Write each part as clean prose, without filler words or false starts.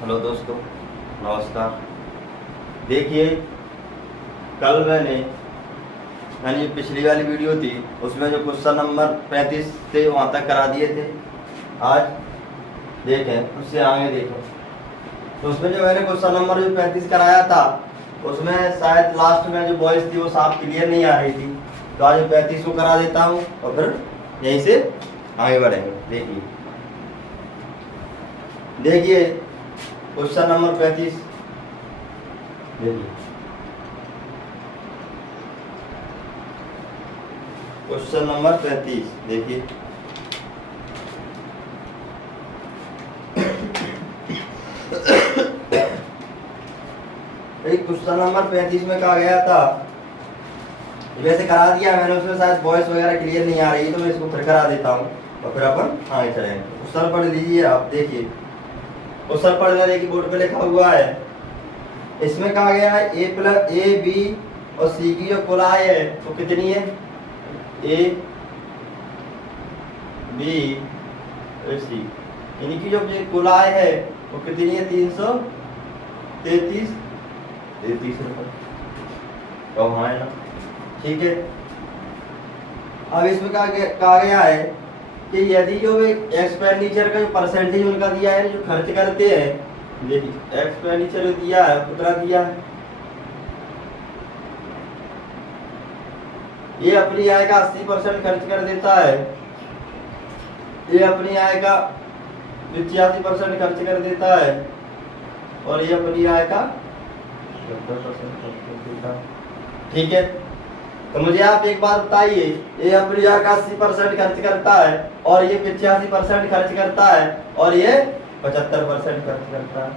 Hello दोस्तों, नमस्कार। देखिए, कल मैंने यानी पिछली वाली वीडियो थी उसमें जो क्वेश्चन नंबर 35 थे वहाँ तक करा दिए थे। आज देखें उससे आगे देखो, तो उसमें जो मैंने क्वेश्चन नंबर जो 35 कराया था उसमें शायद लास्ट में जो वॉइस थी वो साफ क्लियर नहीं आ रही थी, तो आज 35 को करा देता हूँ और फिर यहीं से आगे बढ़ेंगे। देखिए क्वेश्चन नंबर 35 देखिए, क्वेश्चन नंबर 35 देखिए। क्वेश्चन नंबर 35 में कहा गया था, वैसे करा दिया मैंने, उसमें शायद वॉइस वगैरह क्लियर नहीं आ रही तो मैं इसको फिर करा देता हूँ और फिर अपन आगे चलेंगे। क्वेश्चन पढ़ लीजिए आप। देखिए क्वेश्चन पढ़ लेने की बोर्ड पे लिखा हुआ है, इसमें कहा गया है ए बी और सी की जो कुल आय है तो कितनी है, ए बी और सी, इनकी जो कुल आय है वो कितनी है, 333 रुपये। तो हाँ है ना, ठीक है। अब इसमें कहा गया है कि यदि जो एक्सपेंडिचर का जो परसेंटेज उनका दिया है, जो खर्च करते हैं, देखिए एक्सपेंडिचर जो दिया है कितना दिया है, ये अपनी आय का 80% खर्च कर देता है, ये अपनी आय का 85% खर्च कर देता है और ये अपनी आय का 70% खर्च कर देता है। ठीक है, तो मुझे आप एक बात बताइए, ये अपनी आय का 80% खर्च करता है और ये 85% खर्च करता है और ये 75% खर्च करता है।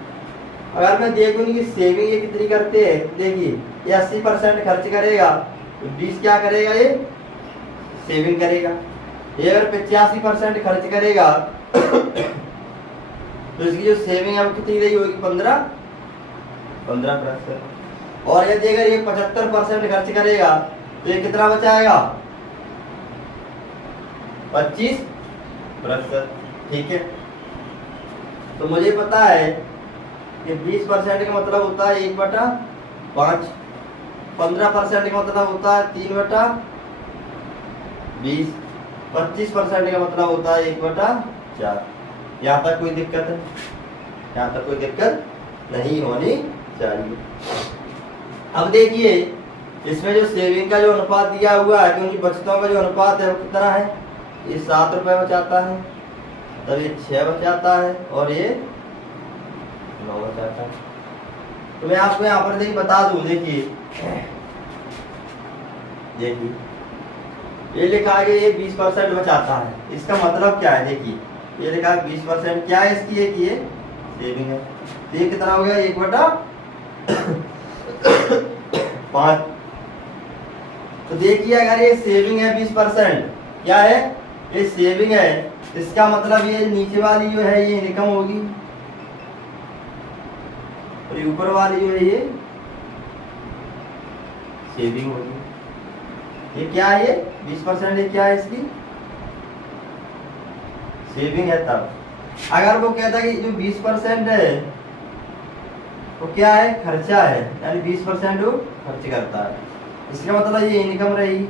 अगर मैं देखूँ कि सेविंग ये कितनी करते हैं, देखिए ये 80% खर्च करेगा तो 20 क्या करेगा, ये सेविंग करेगा। ये अगर 85% खर्च करेगा तो इसकी जो सेविंग है वो कितनी रही होगी, 15%। और यदि अगर ये 75% खर्च करेगा तो ये कितना बचाएगा, 25%। ठीक है, तो मुझे पता है कि 20% का मतलब होता है 1/5, 15% का मतलब होता है 3/20, 25% का मतलब होता है 1/4। यहाँ तक कोई दिक्कत है, यहाँ तक कोई दिक्कत नहीं होनी चाहिए। अब देखिए इसमें जो सेविंग का जो अनुपात दिया हुआ है, क्योंकि बचतों का जो अनुपात है वो कितना है, ये 7 रुपए बचाता है, तब ये 6 बचाता है और ये 9 बचाता है। तो मैं आपको यहाँ पर देखिए बता दूं, देखिए ये लिखा है कि ये 20% बचाता है, इसका मतलब क्या है, देखिए ये लिखा है 20% क्या है इसकी, ये सेविंग है, तो ये कितना हो गया, 1/5। तो देखिए अगर ये सेविंग है 20%, क्या है, ये सेविंग है, इसका मतलब ये नीचे वाली जो है ये इनकम होगी और ये ऊपर वाली जो है ये सेविंग होगी। ये क्या है, ये 20% ये क्या है, इसकी सेविंग है। तब अगर वो कहता कि जो 20% है वो क्या है, खर्चा है, यानी 20% वो खर्च करता है, इसका मतलब ये इनकम रहेगी,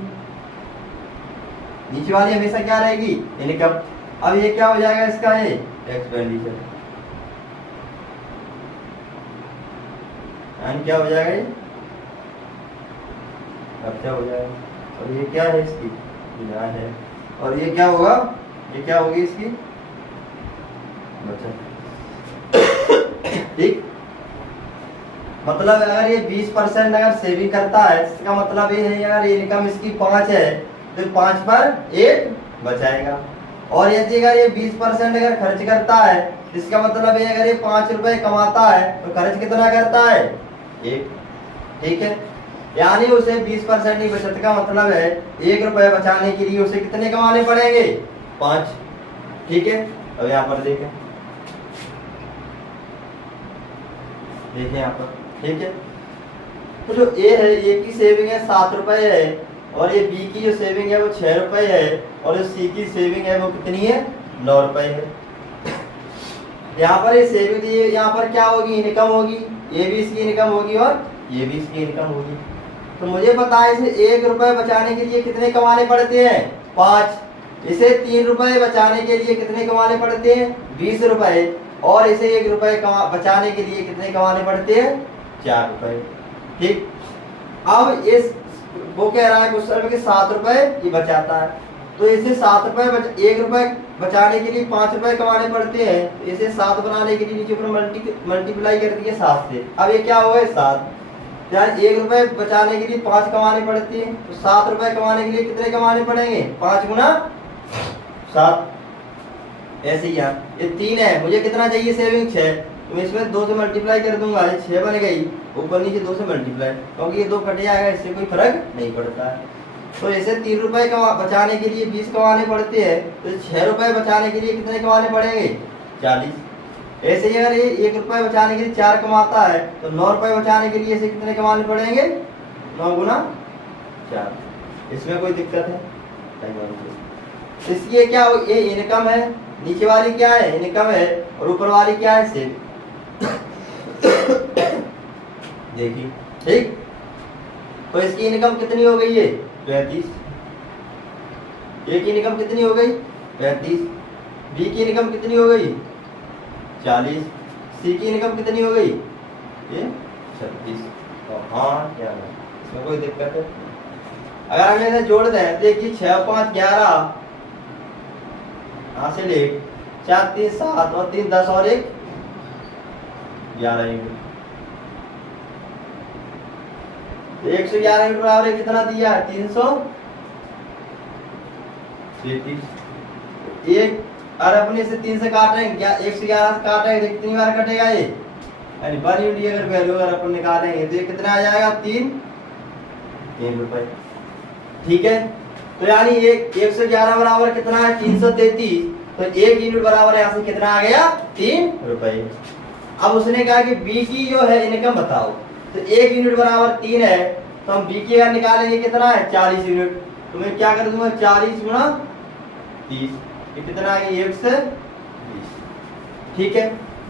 नीचे वाली हमेशा क्या रहेगी, इनकम। अब ये क्या हो जाएगा इसका, ये एक्सपेंडिचर, यानी क्या हो जाएगा, ये खर्चा हो जाएगा। और ये क्या है, इसकी आय है, और ये क्या होगा, ये क्या होगी इसकी बचत। ठीक, मतलब अगर ये 20% अगर सेविंग करता है, इसका मतलब ये है अगर इनकम इसकी 5 है तो 5 पर 1 बचाएगा। और यदि अगर ये 20% अगर खर्च करता है, इसका मतलब ये अगर ये 5 रुपए कमाता है तो खर्च कितना करता है, 1। ठीक है, यानी उसे 20% की बचत का मतलब है 1 रुपए बचाने के लिए उसे कितने कमाने पड़ेंगे, 5। ठीक है, अब यहाँ पर देखें यहाँ पर, ठीक है, तो जो ए है, ए की सेविंग है 7 रुपए है और ये बी की जो सेविंग है वो 6 रुपए है और जो सी की सेविंग है वो कितनी है, 9 रुपए है। यहाँ पर ये सेविंग दी है, यहाँ पर क्या होगी, इनकम होगी, ये भी इसकी इनकम होगी और ये भी इसकी इनकम होगी। तो मुझे पता है इसे 1 रुपए बचाने के लिए कितने कमाने पड़ते हैं, 5। इसे 3 रुपए बचाने के लिए कितने कमाने पड़ते हैं, 20 रुपए। और इसे 1 रुपए बचाने के लिए कितने कमाने पड़ते हैं, 4 रुपए। ठीक, अब इस वो कह रहा है क्वेश्चन में कि 7 रुपए ये बचाता है, तो इसे 7 रुपए 1 रुपए बचाने के लिए 5 रुपए कमाने पड़ते हैं, तो इसे 7 बनाने के लिए नीचे ऊपर मल्टीप्लाई कर दिए 7 से। अब ये क्या होगा, 7। यार 1 रुपए बचाने के लिए 5 कमाने पड़ते हैं, तो 7 रुपए कमाने के लिए कितने कमाने पड़ेंगे, 5 गुना 7। ऐसे ही यार ये 3 है, मुझे कितना चाहिए सेविंग 6, तो मैं इसमें 2 से मल्टीप्लाई कर दूंगा, ये 6 बन गई, ऊपर नीचे 2 से मल्टीप्लाई, क्योंकि ये 2 कट जाएगा, इससे कोई फर्क नहीं पड़ता है। तो इसे 3 रुपए बचाने के लिए 20 कमाने पड़ते हैं, तो 6 रुपए बचाने के लिए कितने कमाने पड़ेंगे, 40। ऐसे ही अगर ये 1 रुपए बचाने के लिए 4 कमाता है, तो 9 रुपए बचाने के लिए इसे कितने कमाने पड़ेंगे, 9 गुना 4। इसमें कोई दिक्कत है नहीं। इसकी क्या हो, ये इनकम है, नीचे वाली क्या है, इनकम है, और ऊपर वाली क्या है, सेविंग। देखिए ठीक, तो इसकी इनकम कितनी हो गई है, 35। ए की इनकम कितनी हो गई, 35। बी की इनकम कितनी हो गई, 40। सी की इनकम कितनी हो गई, ये 36। तो हाँ क्या है, इसमें कोई दिक्कत है। अगर हम इसे जोड़ दें, देखिए 6 और 5 11, यहाँ से ले 4 3 7 और 3 10 और 1 11 यूनिट। 111 यूनिट बराबर कितना दिया है, 333। एक और अपने से 3 से काट रहे हैं, 111 से काट रहे हैं, कितनी बार कटेगा ये, यानी 1 यूनिट अगर वैल्यू अगर अपन निकालेंगे तो ये कितना आ जाएगा, 3 रुपए। ठीक है, तो यानी ये 111 बराबर कितना है, 333, तो 1 यूनिट बराबर यहाँ से कितना आ गया, 3 रुपए। अब उसने कहा कि बी की जो है इनकम बताओ, तो 1 यूनिट बराबर 3 है, तो हम बी की अगर निकालेंगे कितना है, 40 यूनिट। तो मैं क्या कर दूंगा, 40 गुना 30, ये कितना आ गया, 120। ठीक है,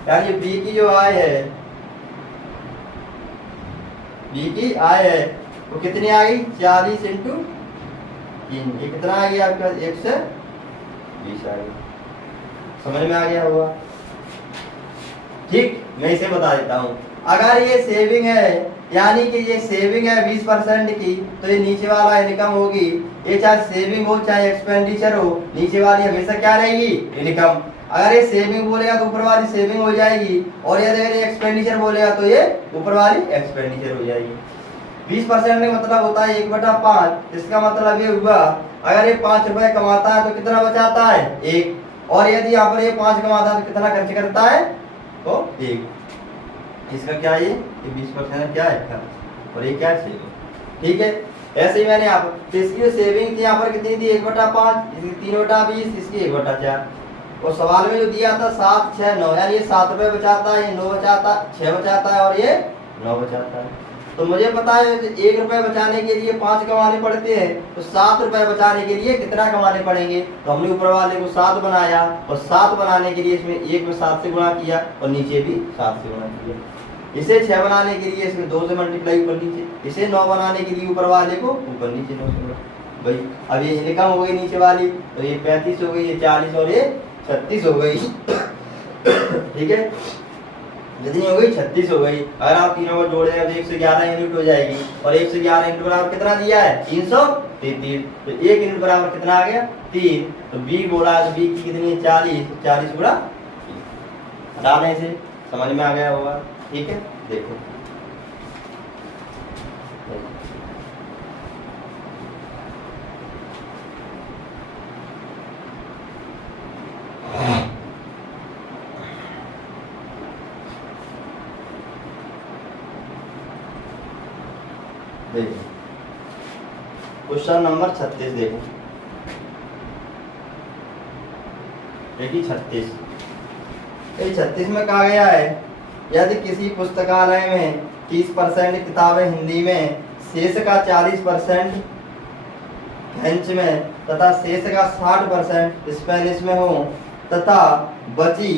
यानी बी की जो आय है, बी की आय है वो कितनी आ गई, 40 इंटू 3, ये कितना आ गया आपका, 120 आ गया। समझ में आ गया होगा। ठीक, मैं इसे बता देता हूँ। अगर ये सेविंग है, यानी कि ये सेविंग है 20% की, तो ये नीचे वाला इनकम होगी। ये चाहे सेविंग हो चाहे एक्सपेंडिचर हो, नीचे वाली हमेशा क्या रहेगी, इनकम। अगर ये सेविंग बोलेगा तो ऊपर वाली सेविंग हो जाएगी, और यदि अगर ये एक्सपेंडिचर बोलेगा तो ये ऊपर वाली एक्सपेंडिचर हो जाएगी। 20% का मतलब होता है 1/5। इसका मतलब ये हुआ, अगर ये 5 रुपए कमाता है तो कितना बचाता है, 1। और यदि यहाँ पर ये 5 कमाता है तो कितना खर्च करता है, तो 1। इसका क्या है, ये 20% क्या है खर्च, और ये क्या है, सेविंग। ठीक है, ऐसे ही मैंने यहाँ पर इसकी सेविंग थी, यहाँ पर कितनी थी, 1/5, इसकी 3/20, इसकी 1/4। और सवाल में जो दिया था 7 6 9, यानी ये 7 रुपए बचाता है, ये 9 बचाता, 6 बचाता है, और ये 9 बचाता है। तो मुझे पता है 1 रुपए बचाने के लिए 5 कमाने पड़ते हैं, तो 7 रुपए बचाने के लिए कितना कमाने पड़ेंगे। तो हमने ऊपर वाले को 7 बनाया, और 7 बनाने के लिए इसमें 1 में 7 से गुणा किया, और नीचे भी 7 से गुणा किया। इसे 6 बनाने के लिए इसमें 2 से मल्टीप्लाई ऊपर नीचे, इसे 9 बनाने के लिए ऊपर वाले को ऊपर नीचे 9 से भाई। अब ये इनकम हो गई नीचे वाली, तो ये 35 हो गई, ये 40 और ये 36 हो गई। ठीक है, जितनी हो गई 36 हो गई। अगर आप तीनों को जोड़ दें तो 111 यूनिट हो जाएगी, और 111 यूनिट बराबर कितना दिया है, 333। तो 1 यूनिट बराबर कितना आ गया, 3। तो बी बोला, तो बी की कितनी है, 40 गुणा डालने से समझ में आ गया होगा। ठीक है, देखो क्वेश्चन नंबर 36 देखो, देखिए 36 में कहा गया है, यदि किसी पुस्तकालय में 30% किताबें हिंदी में, शेष का 40% फ्रेंच में तथा शेष का 60% स्पेनिश में हो, तथा बची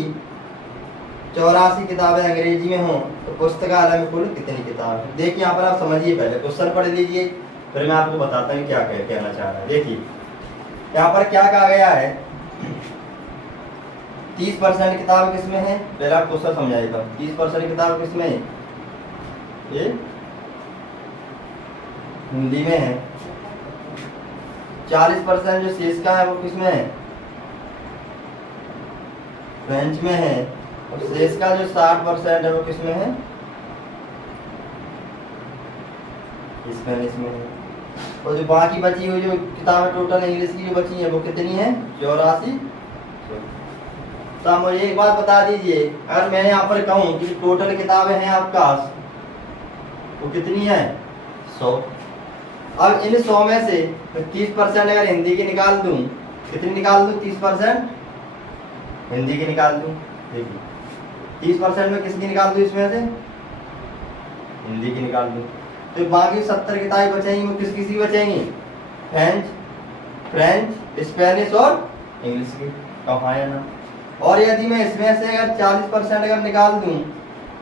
84 किताबें अंग्रेजी में हों तो पुस्तकालय में कुल कितनी किताब है। देखिए यहाँ पर आप समझिए, पहले क्वेश्चन पढ़ लीजिए, फिर मैं आपको बताता हूँ क्या कहना चाह रहा है। देखिए यहाँ पर क्या कहा गया है, 30% किताब किसमें है, पहले आप क्वेश्चन समझाइएगा। 30% किताब किसमें है, ये हिंदी में है। 40% जो शेष का है वो किसमें है, फ्रेंच में है। और शेष का जो 60% है वो किसमें है, स्पेनिश में है। और जो बाकी बची हुई जो किताबें टोटल इंग्लिश की जो बची है वो कितनी है, 84। तो आप मुझे एक बात बता दीजिए, अगर मैं यहाँ पर कहूँ कि टोटल किताबें हैं आपका वो कितनी है, 100। अब इन 100 में से 30% अगर हिंदी की निकाल दूं, कितनी निकाल दूं, 30% हिंदी की निकाल दूं। देखिए 30% में किसकी निकाल दूं, इसमें से हिंदी की निकाल दूं, तो बाकी 70 किताबें बचेंगी, वो किस किसी बचेंगी, फ्रेंच, स्पेनिश और इंग्लिश की। कहा है ना। और यदि मैं इसमें से अगर 40% अगर निकाल दूं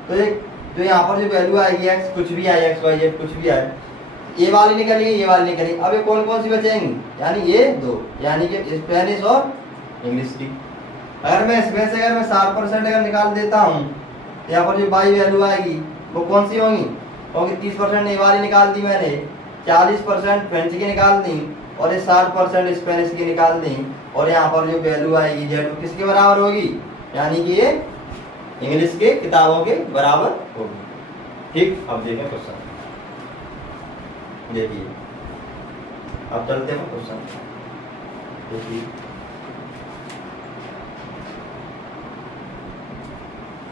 तो एक जो यहाँ पर जो वैल्यू आएगी एक्स, कुछ भी आए, एक्स वाई जेड कुछ भी आए, ये वाली निकलेगी, ये वाली निकलेगी। अब ये कौन कौन सी बचेंगी, यानी ये दो, यानी कि स्पेनिश और इंग्लिश की। अगर मैं इसमें से अगर मैं 60% अगर निकाल देता हूँ तो यहाँ पर जो बाई वैल्यू आएगी वो कौन सी होंगी, क्योंकि 30% ये वाली निकाल दी मैंने, 40% फ्रेंच की निकाल दी और ये 60% स्पेनिश की निकाल दी। और यहाँ पर जो वैल्यू आएगी जेड वो किसके बराबर होगी, यानी कि ये इंग्लिश के किताबों के बराबर होगी। ठीक, अब देखें क्वेश्चन। देखिए अब चलते हैं क्वेश्चन। देखिए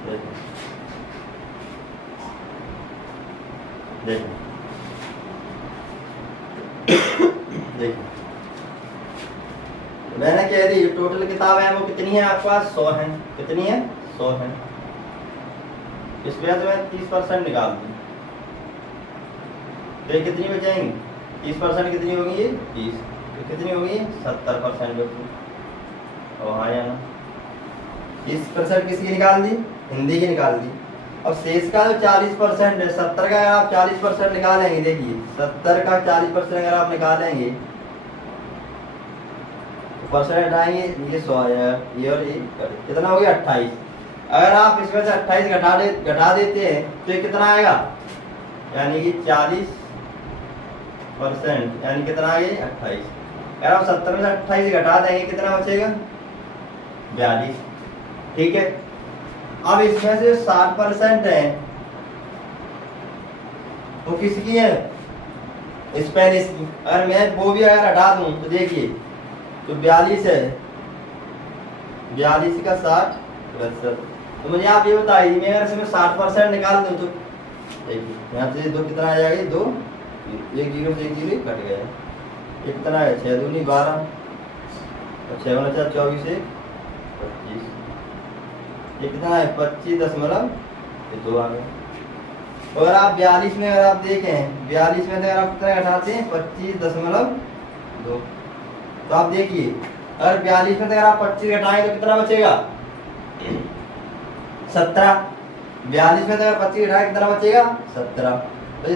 देखिए देखिए मैंने कह दी टोटल किताबें हैं वो कितनी है आपके पास, 100 हैं। कितनी है, 100 हैं। इस वजह से मैं 30% निकाल दूँ तो ये कितनी बचाएंगी, 30% कितनी होगी, ये 30, तो कितनी होगी, 70% बची। और हाँ या ना, 30% किसकी निकाल दी, हिंदी की निकाल दी। अब शेष का जो 40% है, 70 का अगर आप 40% निकालेंगे, देखिए 70 का 40% अगर आप निकालेंगे तो परसेंट हटाएंगे, ये 100 आया, ये और ये कितना हो गया, 28। अगर आप इसमें से 28 घटा देते हैं तो ये कितना आएगा, यानी कि 40%, यानी कितना आ गया, 28। अगर आप 70 में से 28 घटा देंगे कितना बचेगा, 42। ठीक है। अब इसमें से 60% है वो किसकी है, स्पेनिश की। अगर मैं वो भी अगर हटा दूं तो देखिए तो 42 है, 42 का 60%। तो मुझे आप ये बताइए, मैं अगर इसमें 60% निकाल दूं तो देखिए यहाँ से 2 कितना आ जाएगा, 2, 1 जीरो से 1 जीरो कट गया। ये कितना है, 6 दूनी 12 और 6 4 24 से 25। ये कितना है, 25.2 आ गया। अगर आप 42 में अगर आप देखें, 42 में अगर आप कितना घटाते हैं, 25.2। तो आप देखिए अगर 42 में अगर आप 25 घटाएं तो कितना बचेगा, 17। 42 में अगर 25 घटाएं कितना बचेगा, 17। तो ये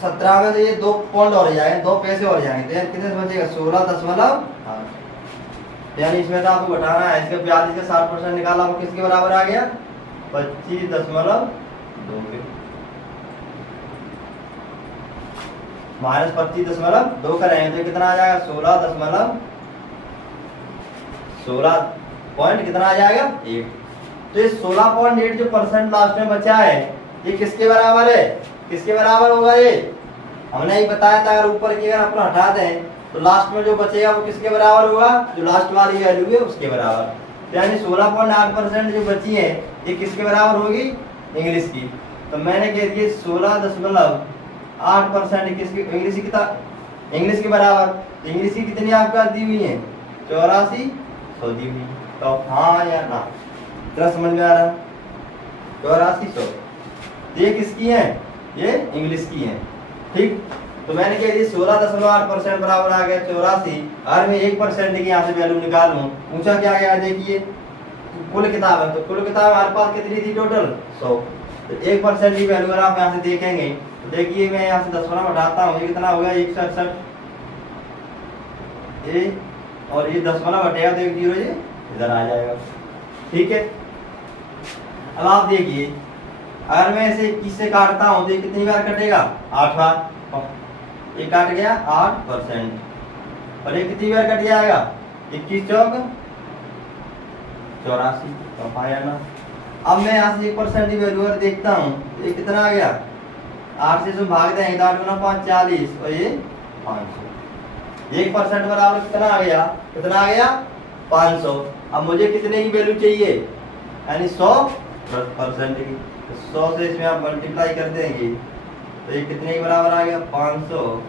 17 में से ये 2 पॉइंट और जाएंगे, 2 पैसे और जाएंगे, तो कितने से बचेगा, 16.8। यानी इसमें तो आपको घटाना है, इसका 42 का 60% निकाला, वो किसके बराबर आ गया, 25.2 के, माइनस 25.2 करेंगे तो कितना आ जाएगा, 16 पॉइंट कितना आ जाएगा, 8। तो ये 16.8 जो परसेंट लास्ट में बचा है ये किसके बराबर है, किसके बराबर होगा, ये हमने ही बताया था। अगर ऊपर की अगर अपन हटा दें तो लास्ट में जो बचेगा वो किसके बराबर होगा, जो लास्ट वाली वैल्यू है उसके बराबर। तो यानी 16.8% जो बची है ये किसके बराबर होगी, इंग्लिश की। तो मैंने कह दिया 16.8% किसकी, इंग्लिश की, इंग्लिश के बराबर। इंग्लिश की कितनी आपके पास दी हुई है, 8400 दी हुई। तो हाँ या ना, इतना समझ में आ रहा, 8400 ये किसकी है, ये इंग्लिश की है। ठीक, तो मैंने कह दिया 16.8% बराबर आ गया 84। अगर मैं 1% की यहाँ से वैल्यू निकालूं, पूछा क्या गया, देखिए कुल किताब है, तो कुल किताब हमारे पास कितनी थी टोटल 100। तो 1% की वैल्यू अगर आप यहाँ से देखेंगे तो देखिए मैं यहाँ से 10 वाला हटाता हूँ, ये कितना हो गया 167 ये, और ये 10 वाला हटेगा तो 1 0 ये इधर आ जाएगा। ठीक है, अब आप देखिए अगर मैं इसे 21 से काटता हूँ तो ये कितनी बार कटेगा 8 बार, ये काट गया 8%, और ये कितनी बार कट जाएगा 21 चौक 84, तो पाया ना। अब मैं यहाँ से 1% की वैल्यू देखता हूँ, ये कितना आ गया 8 से इसमें भाग देंगे तो 8 गुना 5 40, और ये 500। 1% बराबर कितना आ गया, कितना आ गया 500। अब मुझे कितने की वैल्यू चाहिए, यानी 100% की, तो 100 से इसमें आप मल्टीप्लाई कर देंगे तो ये कितने के बराबर आ गया 500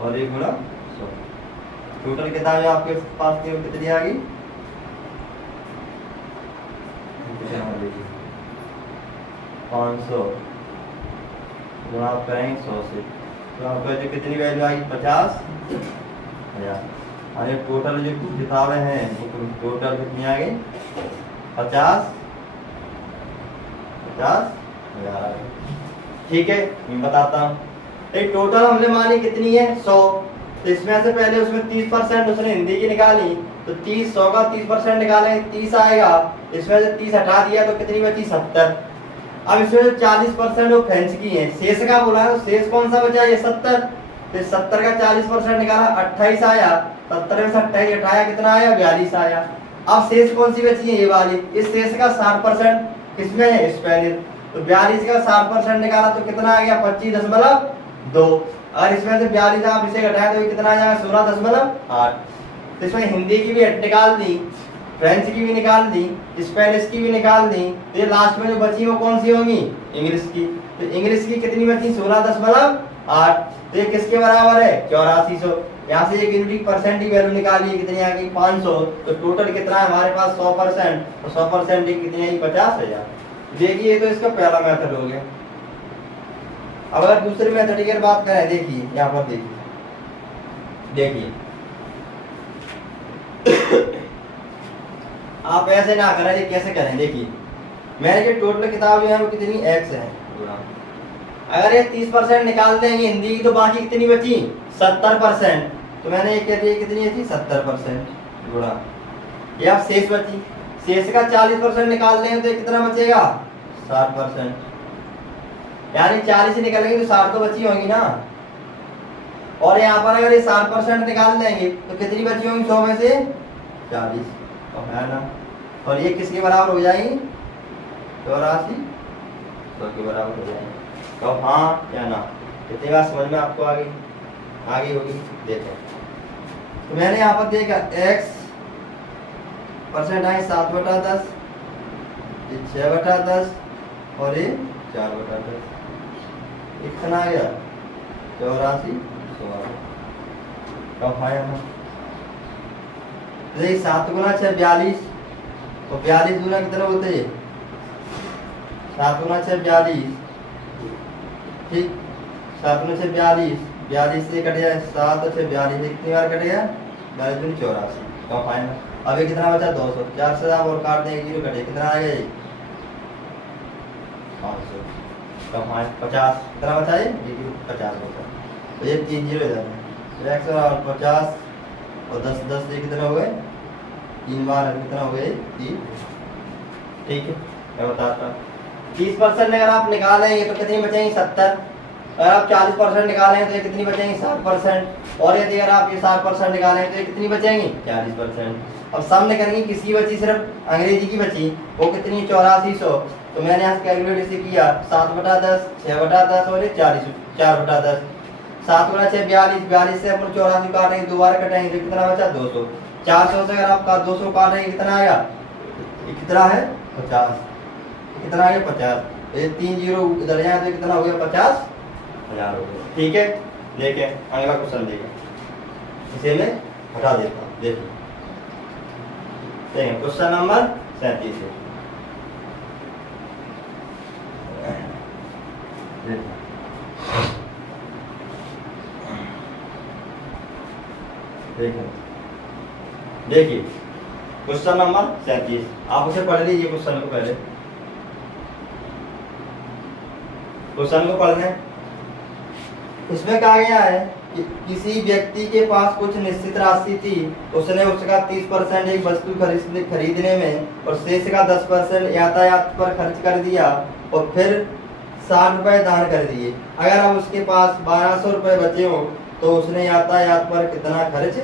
और 1 गुना 100। टोटल किताबें आपके पास कितनी आ गई, 500 गुना आप करेंगे 100 से, तो आपका जो कितनी वैल्यू आएगी 50,000। और ये टोटल जो किताबें हैं टोटल कितनी आ गई 50,000। ठीक है, मैं बताता हूँ। एक टोटल हमने मानी कितनी है 100, तो इसमें से पहले उसमें 30% उसने हिंदी की निकाली, तो 30 100 का 30% निकालेंगे 30 आएगा, इसमें से 30 हटा दिया तो कितनी बची 70। अब इसमें जो 40% वो फ्रेंच की है, शेष का बोला है, तो शेष कौन सा बचा ये 70, तो 70 का 40% निकाला 28 आया, 70 में से 28 हटाया कितना आया 42 आया। अब शेष कौन सी बची है ये वाली, इस शेष का 60% किसमें है स्पेनिश, तो 42 का 60% निकाला तो कितना आ गया 25.2, और इसमें से 42 आप इसे घटाए तो कितना आ जाएगा 16.8। तो इसमें हिंदी की भी निकाल दी, फ्रेंच की भी निकाल दी, स्पेनिश की भी निकाल दी, तो ये लास्ट में जो बची वो कौन सी होंगी इंग्लिश की, तो इंग्लिश की कितनी बची 16.8, तो ये किसके बराबर है 8400। यहाँ से एक यूनिट परसेंट की वैल्यू निकाली कितनी आ गई 500, तो टोटल कितना है हमारे पास 100%, तो 100% की कितनी आई 50,000। देखिए तो इसका पहला मेथड हो गया। अब अगर दूसरे मेथड की बात करें, देखिए यहाँ पर देखिए आप ऐसे ना करें, ये कैसे करें, देखिए मेरे ये टोटल किताब जो है वो कितनी x है, अगर ये 30% निकाल देंगे हिंदी की तो बाकी कितनी बची 70%, तो मैंने ये कह दिया कितनी बची 70% गुणा ये आप शेष बची, शेष का 40% निकाल देंगे तो कितना बचेगा 60%, यानी 40 से निकालेंगे तो 60 तो बची होंगी ना, और यहाँ पर अगर ये 60% निकाल देंगे तो कितनी बची होंगी 100 में से 40, तो है ना, और ये किसके बराबर हो जाएगी 84 100 के बराबर हो जाएगी। तो हाँ या ना, कितनी बात समझ में आपको आगे होगी। देखो तो मैंने यहाँ पर देखा x परसेंट आए 7/10, ये 6/10 और ये 4/10, कितना आ गया 84 100। कब आया ना, 7 गुना 6 42, तो 42 गुना कितना होते हैं 7 गुना 6 42, ठीक 7 गुना 6 42, 42 से कट गया 7 और 6 42, कितनी बार कट गया 42 दूनी 84। तो फाइनल अभी कितना बचा 200, 4 से आप और काट देंगे 0 कटे, कितना आ गया ये 500। तो फाइनल 50 कितना बचा ये 50 बचा, तो ये 3 0 इधर है 150 और 10 10 ये कितना हो गए 3 बार कितना हो गए 3। ठीक है, मैं बताता हूँ 30% अगर आप निकालेंगे तो कितनी बचेंगी 70, अगर आप 40% निकालेंगे तो ये कितनी बचेंगी 60%, और यदि अगर आप ये 60% निकालेंगे तो ये कितनी बचेंगी 40%। अब सम करेंगे किसकी बची, सिर्फ अंग्रेजी की बची, वो कितनी 8400, तो मैंने यहाँ कैलकुलेट इसे किया 7/10 6/10 और ये 4/10, 7 गुना 6 42, 42 से अपन 84 काटेंगे 2 बार कटेंगे तो कितना बचा 200, 400 से अगर आप 200 काटेंगे कितना आएगा, कितना है 50, कितना आ गया 50, तो ये 3 0 इधर जाए तो कितना हो गया 50,000 हो गया। ठीक है, देखिए अगला क्वेश्चन देखिए, इसे मैं हटा देता हूँ। देखिए क्वेश्चन नंबर 37 है, देखिए क्वेश्चन नंबर 37, आप उसे पढ़ लीजिए क्वेश्चन को पहले। क्वेश्चन को पढ़ने इसमें कहा गया है कि किसी व्यक्ति के पास कुछ निश्चित राशि थी, उसने उसका 30% एक वस्तु खरीदने में और शेष का 10% यातायात पर खर्च कर दिया और फिर 60 रुपए दान कर दिए। अगर अब उसके पास 1200 रुपए बचे हो तो उसने यातायात पर कितना खर्च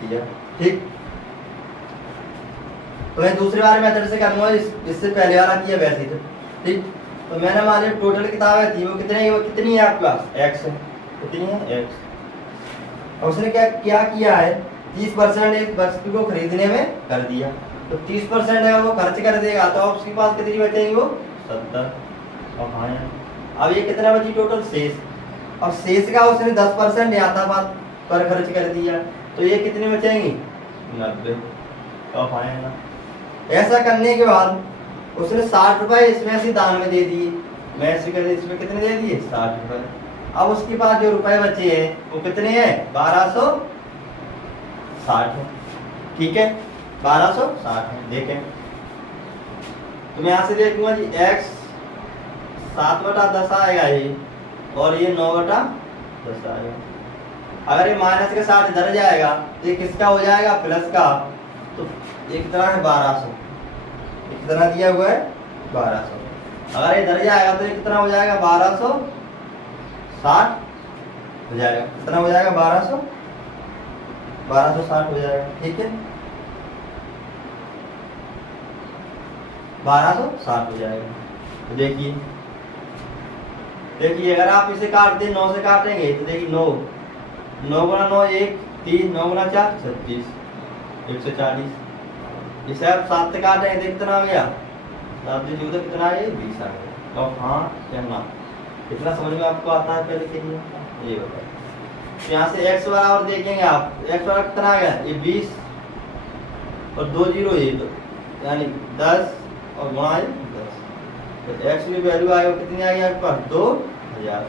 किया। ठीक, तो मैं दूसरे वाले मेथड से करूंगा, इससे पहले वाला किया वैसे ही। ठीक, तो मैंने मान लिया टोटल किताबें थी वो कितनी है आपके पास, x है, कितनी है x। और उसने क्या किया है, 30% एक वस्तु को खरीदने में कर दिया, तो 30% अगर वो खर्च कर देगा तो उसके पास कितनी बचेगी, वो 70। और हाँ, अब ये कितना बची टोटल, शेष। और शेष का उसने 10% यातायात पर खर्च कर दिया, तो ये कितनी बचेंगी, 90। और हाँ ना, ऐसा करने के बाद उसने 60 रुपए इसमें से दान में दे दिए। मैं इसमें कितने दे दिए, 60 रुपए। अब उसके पास जो रुपए बचे हैं वो कितने हैं, 1260 है। ठीक है, 1260 है। देखें तो मैं यहाँ से देखूंगा जी, x 7/10 आएगा ये, और ये 9/10 आएगा। अगर ये माइनस के साथ इधर जाएगा तो ये किसका हो जाएगा, प्लस का। तो एक तरह है 1200, कितना दिया हुआ है, 1200। अगर इधर जाएगा तो ये कितना हो जाएगा, 1260 हो जाएगा। कितना हो जाएगा, 1260 हो जाएगा। ठीक है, 1260 हो जाएगा। तो देखिए अगर आप इसे काट दें, 9 से काटेंगे तो देखिए 9 गुना 9 1 3, 9 गुना 4 36, 140। इसे आप 7 से काटेंगे तो कितना हो गया, 7 से 14 कितना है, 20 आ गया। और हाँ कहना कितना समझ में आपको आता है, पहले देखिए ये बताइए। तो यहाँ से x बराबर देखेंगे आप, x बराबर कितना आ गया, ये 20 और 2 0 ये तो यानी 10 और गुणा 10, तो x की वैल्यू आएगा कितनी आ गई आपके पास, 2000।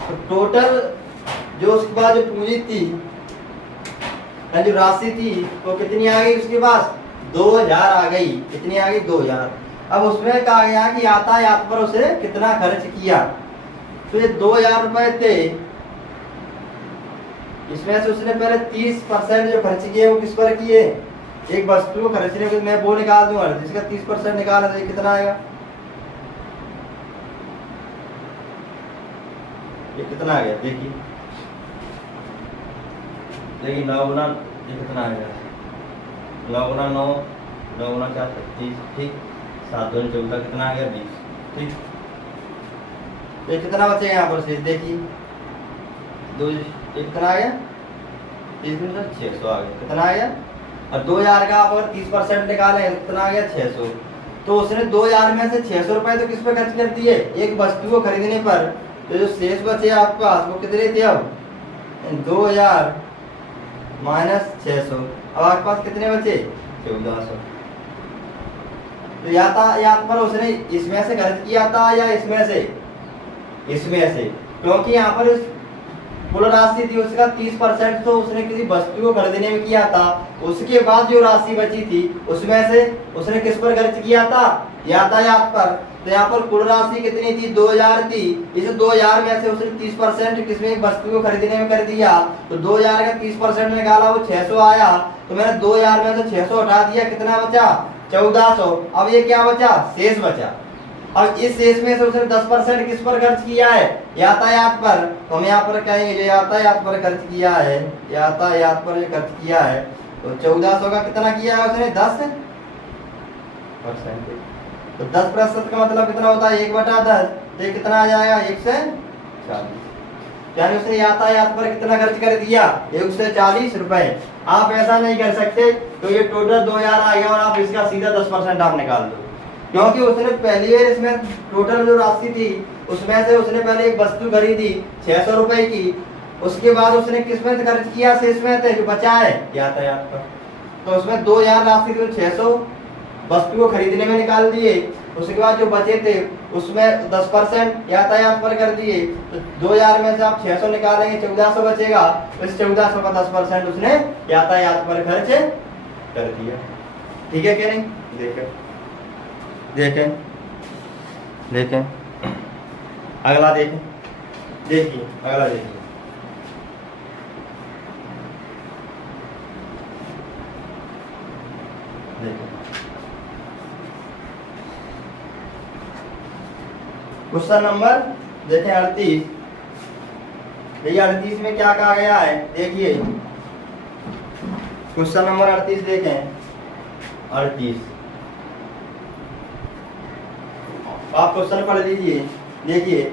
तो टोटल जो उसके बाद जो पूंजी थी, जो राशि थी वो कितनी आ गई उसके पास, 2000 आ गई। कितनी आ गई, 2000। अब उसमें कहा गया कि यातायात पर उसने कितना खर्च किया। तो ये 2000 रुपए थे, इसमें से उसने पहले 30% जो खर्च किए वो किस पर किए, एक वस्तु को खर्चने के, मैं वो निकाल दूंगा जिसका 30% निकाला तो कितना आएगा, ये कितना आ गया, देखिए 9 गुना ये कितना आएगा, 9 गुना 9, 9 गुना 4 36। ठीक, 7 दूनी 14, कितना आ गया, 20। ठीक, तो कितना बचेगा यहाँ पर शेष, देखिए 2 कितना आ गया, 30 गुना 600 आ गया। कितना आ गया, और 2000 का आप अगर 30% निकाले तो कितना आ गया, 600। तो उसने 2000 में से 600 रुपए तो किस पे खर्च कर दिए, एक वस्तु को खरीदने पर। तो जो शेष बचे आपके पास वो कितने थे, अब 2000 माइनस 600, अब आपके पास कितने बचे, 1400। तो यातायात पर उसने इसमें से खर्च किया था या इसमें से, क्योंकि यहाँ पर कुल राशि थी उसका 30% तो उसने किसी वस्तु को खरीदने में किया था। उसके बाद जो राशि बची थी उसमें से उसने किस पर खर्च किया था, यातायात पर। तो यहाँ पर कुल राशि कितनी थी, 2000 थी। इस 2000 में से उसने 30% किसमें, वस्तु को खरीदने में कर दिया। तो 2000 का 30% निकाला, वो 600 आया। तो मैंने 2000 में से 600 हटा दिया, कितना बचा, 1400। अब ये क्या बचा, शेष बचा। अब इस शेष में से उसने 10% किस पर खर्च किया है, यातायात पर। तो हम यहाँ पर कहेंगे जो यातायात पर खर्च किया है, यातायात पर जो खर्च किया है, तो 1400 का कितना किया है उसने, 10%। तो 10% का मतलब कितना होता है, 1/10। तो ये कितना आ जाएगा, 140। यानी उसने यातायात पर कितना खर्च कर दिया, 140 रुपए। आप ऐसा नहीं कर सकते, तो ये टोटल 2000 आ गया और आप इसका सीधा 10% आप निकाल दो, क्योंकि उसने पहली बार इसमें टोटल जो राशि थी उसमें से उसने पहले एक वस्तु खरीदी 600 रुपए की। उसके बाद उसने किस में खर्च किया, शेष में थे जो बचा है यातायात पर। तो उसमें 2000 राशि थी, 600 वस्तु को खरीदने में निकाल दिए। उसके बाद जो बचे थे उसमें 10% यातायात पर कर दिए, तो 2000 में से आप 600 निकालेंगे, 1400 बचेगा। इस 1400 का 10% उसने यातायात पर खर्च कर दिया। ठीक है क्या नहीं? देखें देखें देखें अगला देखें, देखिए अगला देखिए। क्वेश्चन नंबर देखें 38। देखिए 38 में क्या कहा गया है, देखिए क्वेश्चन नंबर 38 देखें। 38 आप क्वेश्चन पढ़ लीजिए। देखिए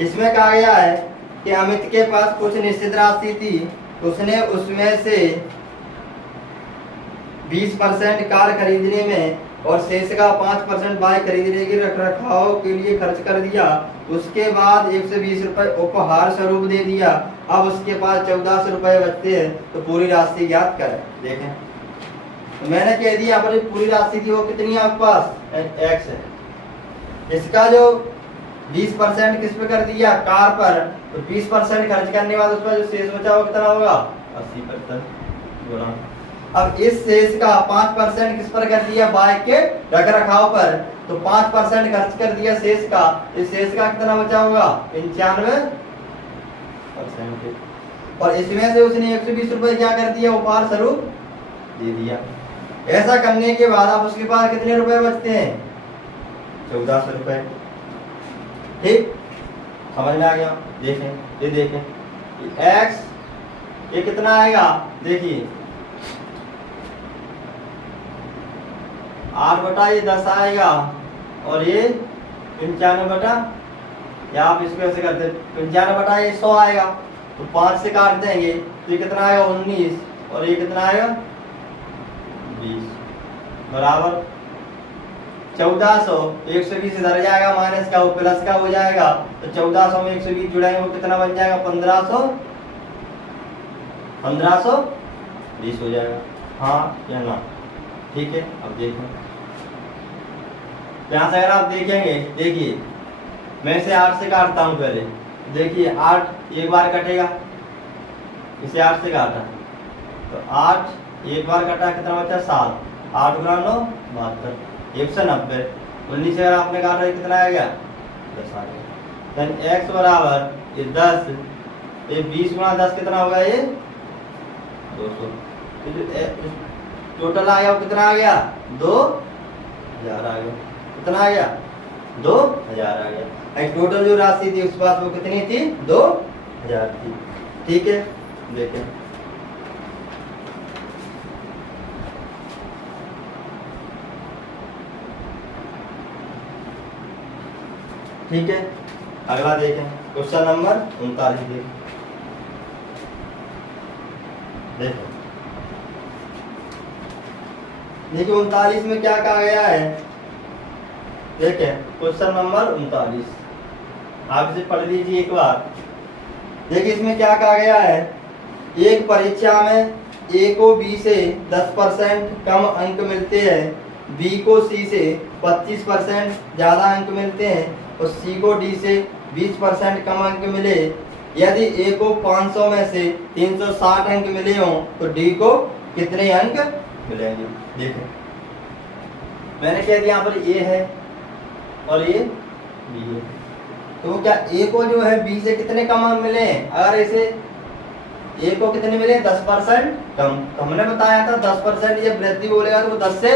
इसमें कहा गया है कि अमित के पास कुछ निश्चित राशि थी, उसने उसमें से 20% कार खरीदने में और शेष का 5% बाइक खरीदने के रख रखाव के लिए खर्च कर दिया। उसके बाद 120 रुपए उपहार स्वरूप दे दिया। अब उसके पास 1400 रुपए बचते हैं, तो पूरी राशि ज्ञात करें। देखें तो मैंने कह दिया पर पूरी राशि थी वो कितनी है आपके पास, x है। इसका जो 20% किस पे कर दिया, कार पर, तो 20% खर्च करने के बाद उस पर जो शेष बचा वो कितना होगा, 80% गुना। अब इस शेष का 5% किस पर कर दिया, बाइक के रख रखाव पर, तो 5% खर्च कर दिया शेष का। इस शेष का कितना बचा होगा, 95%। और इसमें से उसने 120 रुपए क्या कर दिया, उपहार स्वरूप दे दिया। ऐसा करने के बाद अब उसके पास कितने रुपए बचते हैं, 1400 रुपए। ठीक, समझ में आ गया? देखें ये देखें x ये कितना आएगा, देखिए 8/10 आएगा, और ये 95 या आप इसको ऐसे करते 95/100 आएगा। तो 5 से काट देंगे तो ये कितना आएगा, 19, और ये कितना आएगा, 20 बराबर 1400। 120 इधर जाएगा माइनस का, वो प्लस का हो जाएगा, तो 1400 में 120 जुड़ाएंगे वो कितना बन जाएगा, 1520 हो जाएगा। हाँ या ना? ठीक है। अब देखो यहाँ से अगर आप देखेंगे, देखिए मैं इसे 8 से काटता हूँ पहले। देखिए 8 एक बार कटेगा, इसे 8 से काटा तो 8 एक बार कटा, कितना बचा, 7। 8 गुना 9 72, 190। 19 से अगर आपने काटा कितना आ गया, 10 आ गया। देन x बराबर ये 10, ये 20 गुना 10 कितना होगा, ये 200। टोटल आ गया वो कितना आ गया, 2000 आ गया। कितना आ गया, 2000 आ गया। टोटल जो राशि थी उसके पास वो कितनी थी, 2000 थी। ठीक है, देखें ठीक है। अगला देखें क्वेश्चन नंबर 39 देखो। देखिए 39 में क्या कहा गया है, देखें क्वेश्चन नंबर 39 आप इसे पढ़ लीजिए एक बार। देखिए इसमें क्या कहा गया है, एक परीक्षा में A को B से 10% कम अंक मिलते हैं, B को C से 25% ज्यादा अंक मिलते हैं, और C को D से 20% कम अंक मिले। यदि A को 500 में से 360 अंक मिले हों तो D को कितने अंक मिलेंगे। देखो मैंने कह दिया यहाँ पर A है और ये B है, तो क्या A को जो है B से कितने कम अंक मिले हैं, अगर इसे A को कितने मिले, 10% कम। तो हमने बताया था 10% ये वृद्धि बोलेगा तो 10 से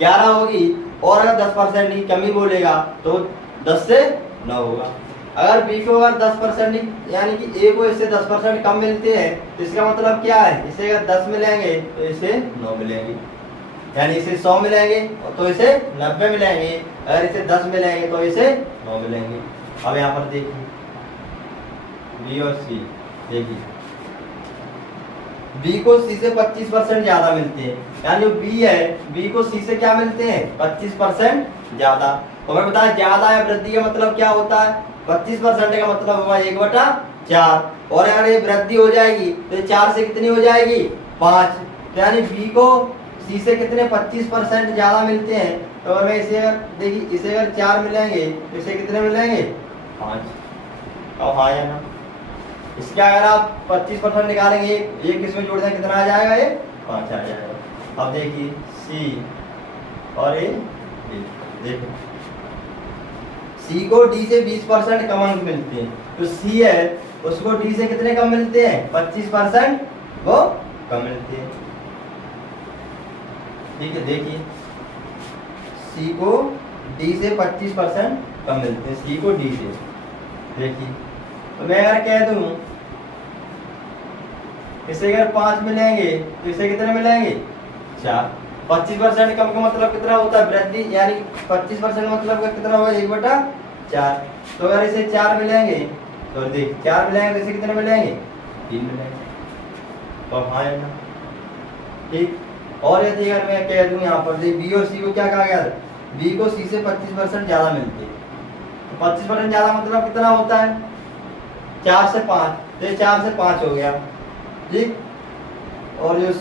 11 होगी, और अगर 10% ही कमी बोलेगा तो 10 से 9 होगा। अगर B को अगर 10% यानी कि A को इससे 10% कम मिलते हैं तो इसका मतलब क्या है, इसे अगर 10 मिलेंगे तो इसे 9 मिलेंगे, यानी इसे 100 मिलेंगे तो इसे 90 मिलेंगे, अगर इसे 10 मिलेंगे तो इसे 9 मिलेंगे। अब यहाँ पर देखिए B और C, देखिए B को C से 25% ज्यादा मिलते हैं, यानी जो B है B को C से क्या मिलते हैं, 25% ज्यादा। तो मैं बताया ज्यादा या वृद्धि का मतलब क्या होता है, 25% का मतलब होगा 1/4, और अगर ये वृद्धि हो जाएगी तो 4 से कितनी हो जाएगी, 5। तो यानी B को सी से कितने 25% ज्यादा मिलते हैं, तो अगर मैं इसे अगर देखिए इसे अगर 4 मिलेंगे तो इसे कितने मिलेंगे 5। अब हाँ या ना, इसका अगर आप 25% निकालेंगे एक इसमें जोड़ दें कितना आ जाएगा, ये 5 आ जाएगा। अब देखिए सी और ए, देखो सी को डी से 20% कम अंक मिलते हैं, तो सी है उसको डी से कितने कम मिलते हैं 25% वो कम मिलते हैं। ठीक है, देखिए सी को डी से 25% कम मिलते हैं, सी को डी से। देखिए तो मैं अगर कह दूं इसे अगर 5 मिलेंगे तो इसे कितने मिलेंगे 4। 25% कम का मतलब कितना होता है वृद्धि, यानी 25% मतलब का कितना होगा 1/4। तो अगर इसे 4 मिलेंगे तो देख 4 मिलेंगे तो इसे कितने मिलेंगे 3 मिलेंगे। तो हाँ या ना, ठीक। और यदि अगर मैं कह दूं यहाँ पर देख बी और सी को क्या कहा गया, बी को सी से 25% ज्यादा मिलते हैं, तो 25% ज्यादा मतलब कितना होता है 4 से 5, तो ये 4 से 5 हो गया, ठीक। और जो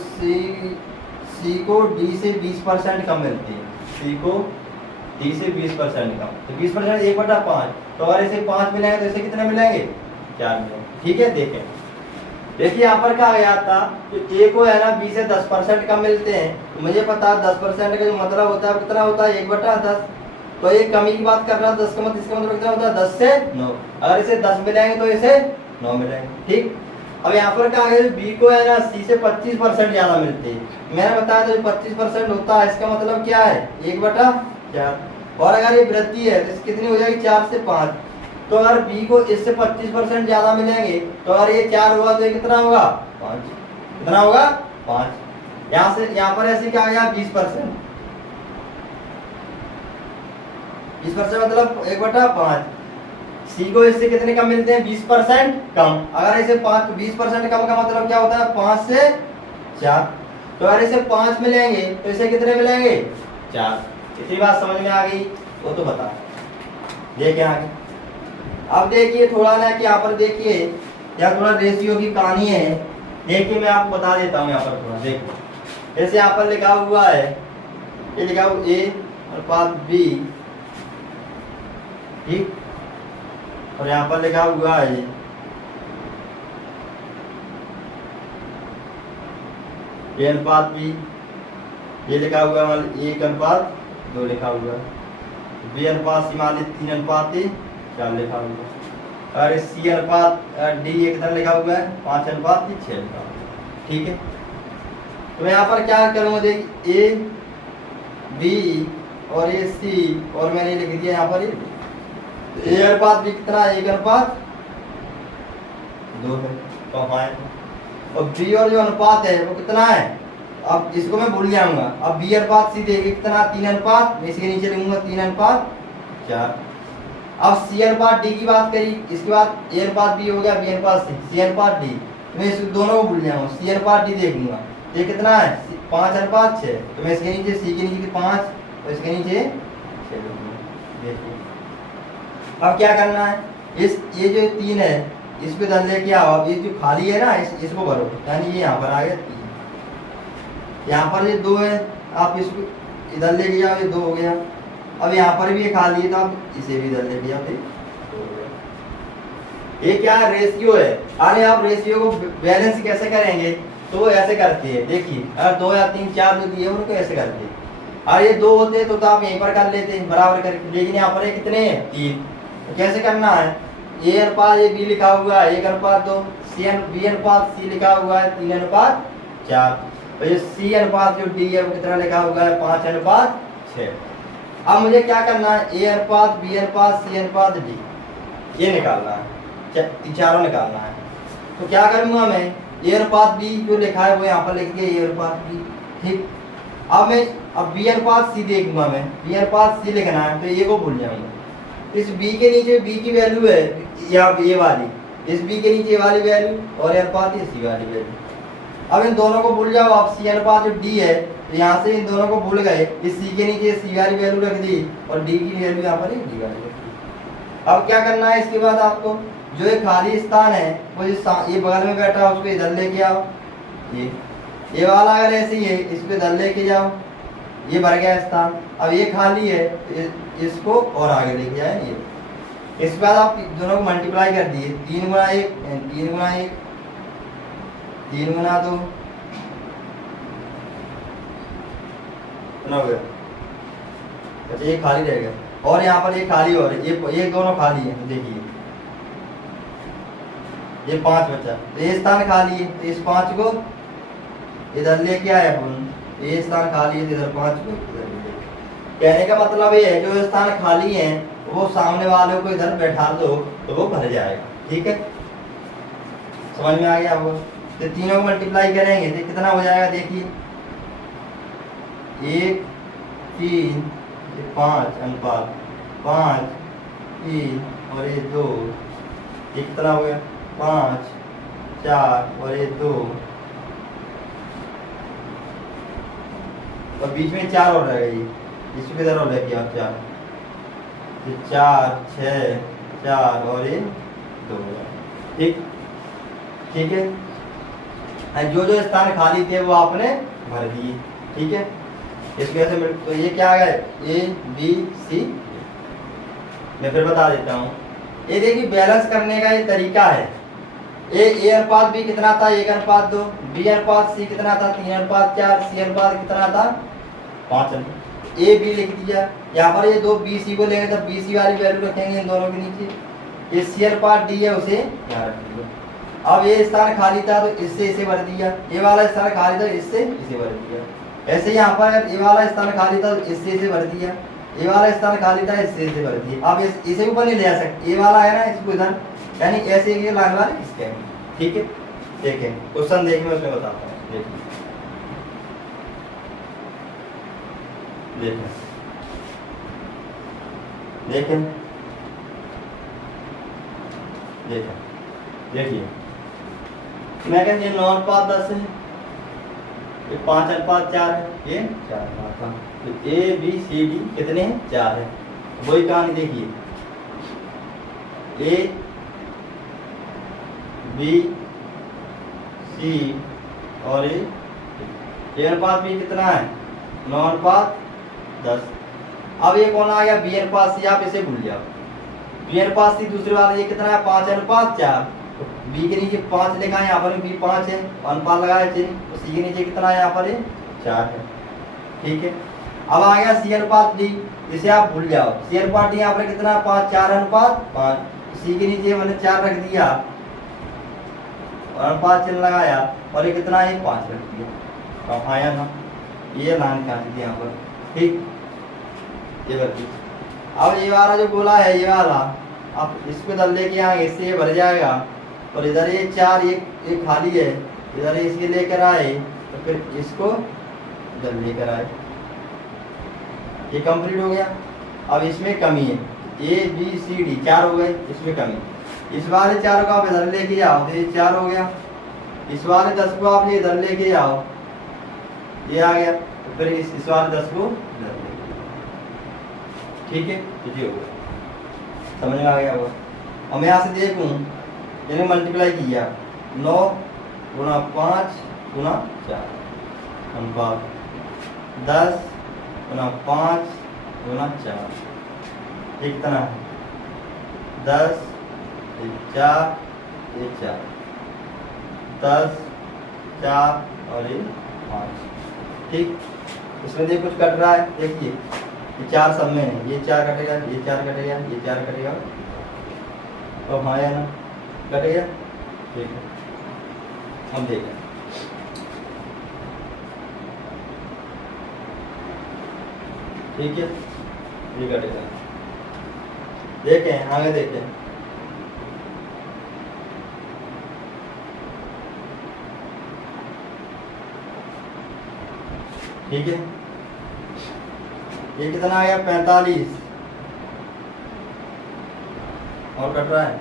सी को डी से 20% कम मिलती है, सी को डी से 20% कम, तो 20% 1/5, तो अगर इसे 5 मिलेंगे तो इसे कितने मिलेंगे 4 मिलेंगे। ठीक है, देखें देखिए यहाँ पर कहा गया था कि ए को है ना बी से 10% कम मिलते हैं, तो मुझे पता है 10% का जो मतलब होता है कितना होता है 1/10, तो ये कमी की बात कर रहा है 10 का मतलब, इसका मतलब कितना होता है 10 से 9, अगर इसे 10 मिलेंगे तो इसे 9 मिलेंगे। ठीक, अब यहाँ पर कहा गया बी को है ना सी से 25% ज्यादा मिलते हैं, मैंने बताया तो 25% होता है, इसका मतलब क्या है 1/4, और अगर ये वृद्धि है तो इसकी कितनी हो जाएगी 4 से 5, तो अगर बी को इससे 25% ज्यादा मिलेंगे तो अगर ये 4 होगा तो ये कितना होगा 5, कितना होगा 5। यहाँ से यहाँ पर ऐसे क्या आ गया 20%, 20% मतलब 1/5। सी को इससे कितने कम मिलते हैं 20% कम, अगर इसे 20% कम का मतलब क्या होता है 5 से 4, तो अगर इसे 5 मिलेंगे तो इसे कितने मिलेंगे 4। इतनी बात समझ में आ गई, वो तो बता देखिए आगे। अब देखिए थोड़ा ना कि यहाँ पर देखिए यहाँ थोड़ा रेशियो की कहानी है, देखिए मैं आपको बता देता हूँ। यहाँ पर थोड़ा देखो, जैसे यहाँ पर लिखा हुआ है, ये लिखा हुआ ए अनुपात बी, ठीक, और यहाँ पर लिखा हुआ है ए अनुपात बी, ये लिखा हुआ है मान 1/2 लिखा हुआ है, बी अनुपात सी मान 3/4 लिखा हुआ है, और सी अनुपात डी ये कितना लिखा हुआ है 5/6 लिखा हुआ है। ठीक है, तो मैं यहाँ पर क्या करूँगा देख ए बी और ए सी, और मैंने लिख दिया यहाँ पर ए अनुपात बी कितना 1/2 है, तो हाँ, और बी और जो अनुपात है वो कितना है, अब इसको मैं भूल जाऊंगा। अब बी अनुपात सी देखिए कितना 3 मैं इसके नीचे लिखूंगा 3/4। अब सी अनुपात डी की बात करी, इसके बाद ए अनुपात बी हो गया, बी अनुपात सी अनुपात डी, मैं इस दोनों को भूल जाऊंगा, सी अनुपात डी देखूंगा, ये कितना है 5/6, तो मैं इसके नीचे सी के नीचे 5 और इसके नीचे 6 लिखूंगा। देखिए अब क्या करना है, इस ये जो 3 है इस पे धन लेके आओ, अब ये जो खाली है ना इसको भरो, यानी ये यहाँ पर आ गया 3, यहाँ पर ये 2 है, आप इसको इधर लेके जाओ, ये 2 हो गया। अब यहाँ पर भी ये खाली है तो आप इसे भी इधर लेके जाओ, ये क्या रेशियो है। अरे आप रेशियो को बैलेंस कैसे करेंगे, तो वो ऐसे करते हैं, देखिए अगर 2 या 3 4 जो दिए उनको ऐसे करते हैं, और ये 2 होते तो आप यहीं पर कर लेते हैं बराबर करके, लेकिन यहाँ पर कितने हैं 3, तो कैसे करना है, ए अनुपात ए बी लिखा हुआ है 1/2, बी अनुपात सी लिखा हुआ है 3/4, तो ये सी अनुपात जो डी है वो कितना लिखा हुआ है 5/6। अब मुझे क्या करना है, ए अनुपात बी अनुपात सी अनुपात डी ये निकालना है, चारों निकालना है। तो क्या करूंगा मैं, ए अनुपात बी जो लिखा है वो यहाँ पर लिख दिया ए अनुपात बी, ठीक। अब बी अनुपात सी देखूंगा मैं, बी अनुपात सी लिखना है, तो ये को भूल जाऊंगा, इस बी के नीचे बी की वैल्यू है या ये वाली, इस बी के नीचे ये वाली वैल्यू और ये अनुपात ये सी वाली वैल्यू। अब इन दोनों को भूल जाओ, आप सी अनुपात जो डी है तो यहाँ से इन दोनों को भूल गए, इस सी के नीचे सी वाली वैल्यू रख दी और डी की वैल्यू यहाँ पर डी वाली रख दी। अब क्या करना है, इसके बाद आपको जो ये खाली स्थान है वो ये बगल में बैठा है उसको इधर लेके आओ, ये ये वाला अगर ऐसे ही है, इसको इधर लेके जाओ, ये भर गया स्थान। अब ये खाली है, इसको और आगे लेके जाए ये। इसके बाद आप दोनों को मल्टीप्लाई कर दिए, 3 गुना 1 3 गुना 1 3 गुना 2 हो गया। अच्छा ये खाली रह गया, और यहाँ पर ये खाली और ये दोनों खाली है। तो देखिए ये 5 बचा, तो ये स्थान खाली है, तो इस 5 को इधर लेके आए अपन। ये स्थान खाली है, तो इधर 5 को इधर लेके। कहने का मतलब ये है, जो स्थान खाली है वो सामने वाले को इधर बैठा दो तो वो भर जाएगा। ठीक है, समझ में आ गया आपको? तो तीनों को मल्टीप्लाई करेंगे तो कितना हो जाएगा, देखिए 1 3 5 अनुपात 5 3 और ये 2, ये कितना हो गया 5 4 और ये 2, और बीच में 4 और रह गई, इसको किधर और लेके आओ 4, 4 6 4 और ये 2। ठीक ठीक है, जो जो स्थान खाली थे वो आपने भर दिए। ठीक है, इस वजह से तो ये क्या आ गया, ए बी सी। मैं फिर बता देता हूँ, ये देखिए बैलेंस करने का ये तरीका है। ए अनुपात बी कितना था 1 अनुपात 2, बी अनुपात सी कितना था 3 अनुपात 4, सी अनुपात कितना था 5 अनुपात। ए बी लिख दिया, यहाँ पर ये 2 बी सी को लेंगे तो बी सी वाली वैल्यू रखेंगे इन दोनों के नीचे। ये सी अनुपात डी है उसे यहाँ रख दिया। अब ये स्थान खाली था तो इससे इसे भर दिया, ये वाला स्थान खाली था इससे इसे भर दिया। ऐसे यहाँ पर ये वाला स्थान खाली था तो इससे इसे भर दिया, ये वाला स्थान खाली था इससे इसे भर दिया। अब इसे ऊपर नहीं ले जा सकते, ये वाला है ना इसको इधर, यानी ऐसे ये लाइन वाले इसके हैं। ठीक है, देखें क्वेश्चन देखिए, मैं उसमें बताता हूँ। देखिए देखें देखें देखें देखिए, मैं कहते ये 9 अनुपात 10 है, ये 5 अनुपात 4 है, ये 4 अनुपात था। तो ए बी सी डी कितने हैं 4 है। वही कहानी देखिए, ए बी सी और ए अनुपात बी कितना है 9 अनुपात 10। अब ये कौन आ गया बी अनुपात सी, आप इसे भूल जाओ। बी अनुपात सी दूसरे वाला ये कितना है 5 अनुपात 4, बी के नीचे 5 लिखा है, यहाँ पर बी 5 है, अनुपात लगाया चिन्ह, तो सी के नीचे कितना है यहाँ पर 4 है। ठीक है, अब आ गया सी अनुपात डी, इसे आप भूल जाओ। सी अनुपात डी यहाँ पर कितना है 5 4 अनुपात 5, सी के नीचे मैंने 4 रख दिया और अनुपात चिन्ह लगाया, और ये कितना है 5 रख दिया। अब आया ना, ये लाइन कहाँ थी यहाँ पर। ठीक, ये बच्ची अब ये वाला जो गोला है ये वाला, आप इसको इधर लेके आएंगे, इससे ये भर जाएगा, और इधर ये 4 ये खाली है, इधर इसके लेकर आए तो फिर इसको इधर लेकर आए, ये कंप्लीट हो गया। अब इसमें कमी है, ए बी सी डी 4 हो गए, इसमें कमी। इस वाले 4 को आप इधर लेके जाओ तो ये 4 हो गया, इस वाले 10 को आप इधर लेके जाओ, ये आ गया, तो फिर इस वाले 10 को इधर लेके। ठीक है, तो ये हो गया, समझ में आ गया होगा। अब मैं यहाँ से देखूँ, इन्हें मल्टीप्लाई किया 9 गुना 5 गुना 4 अनुपात 10 गुना 5 गुना 4, ये कितना है 10 4 4 10 4 और ये 5। ठीक, इसमें देखिए कुछ कट रहा है, देखिए ये 4 सब में है, ये 4 कटेगा, ये 4 कटेगा, ये 4 कटेगा, तो हाँ या ना कटेगा। ठीक है, हम देखें ठीक है, ये कटेगा, देखें आगे देखें। ठीक है, ये कितना आ गया 45, और कट रहा है,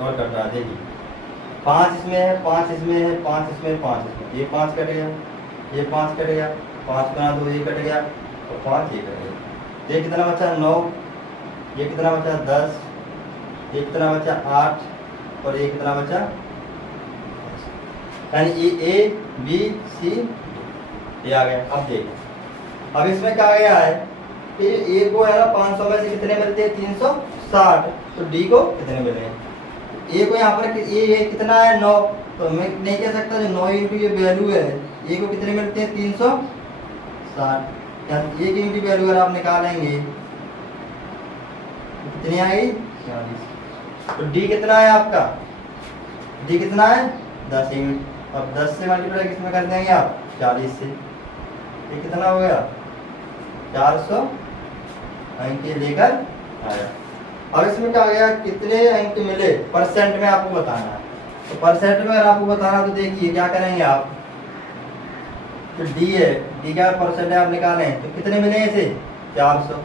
और कट रहा है, देखिए 5 इसमें है, 5 इसमें है, 5 इसमें, 5 इसमें, ये 5 कटेगा, ये 5 कटेगा, 5 गुना 2 ये कट गया, और 5 ये कट गया। ये कितना बचा 9, ये कितना बचा 10, ये कितना बचा 8, और ये कितना बचा। यानी ए बी सी ये आ गया। अब देख, अब इसमें क्या आ गया है कि ए को है ना 500 में से कितने मिलते हैं 360, तो डी को कितने मिले? ए को यहाँ पर ए कितना है 9, तो मैं नहीं कह सकता जो 9 इंटू ये वैल्यू है ए को कितने मिलते हैं 360, ए की इंटू वैल्यू अगर आप निकालेंगे कितनी आएगी 40। तो डी कितना है आपका, डी कितना है 10 यूनिट। अब 10 से मल्टीप्लाई किसमें कर देंगे आप 40 से, ये कितना हो गया 400 अंक लेकर आया। अब इसमें क्या गया कितने अंक मिले परसेंट में आपको बताना है। तो परसेंट में अगर आपको बताना तो देखिए क्या करेंगे आप, तो डी है, डी का परसेंट आप निकालें तो कितने मिले इसे 400।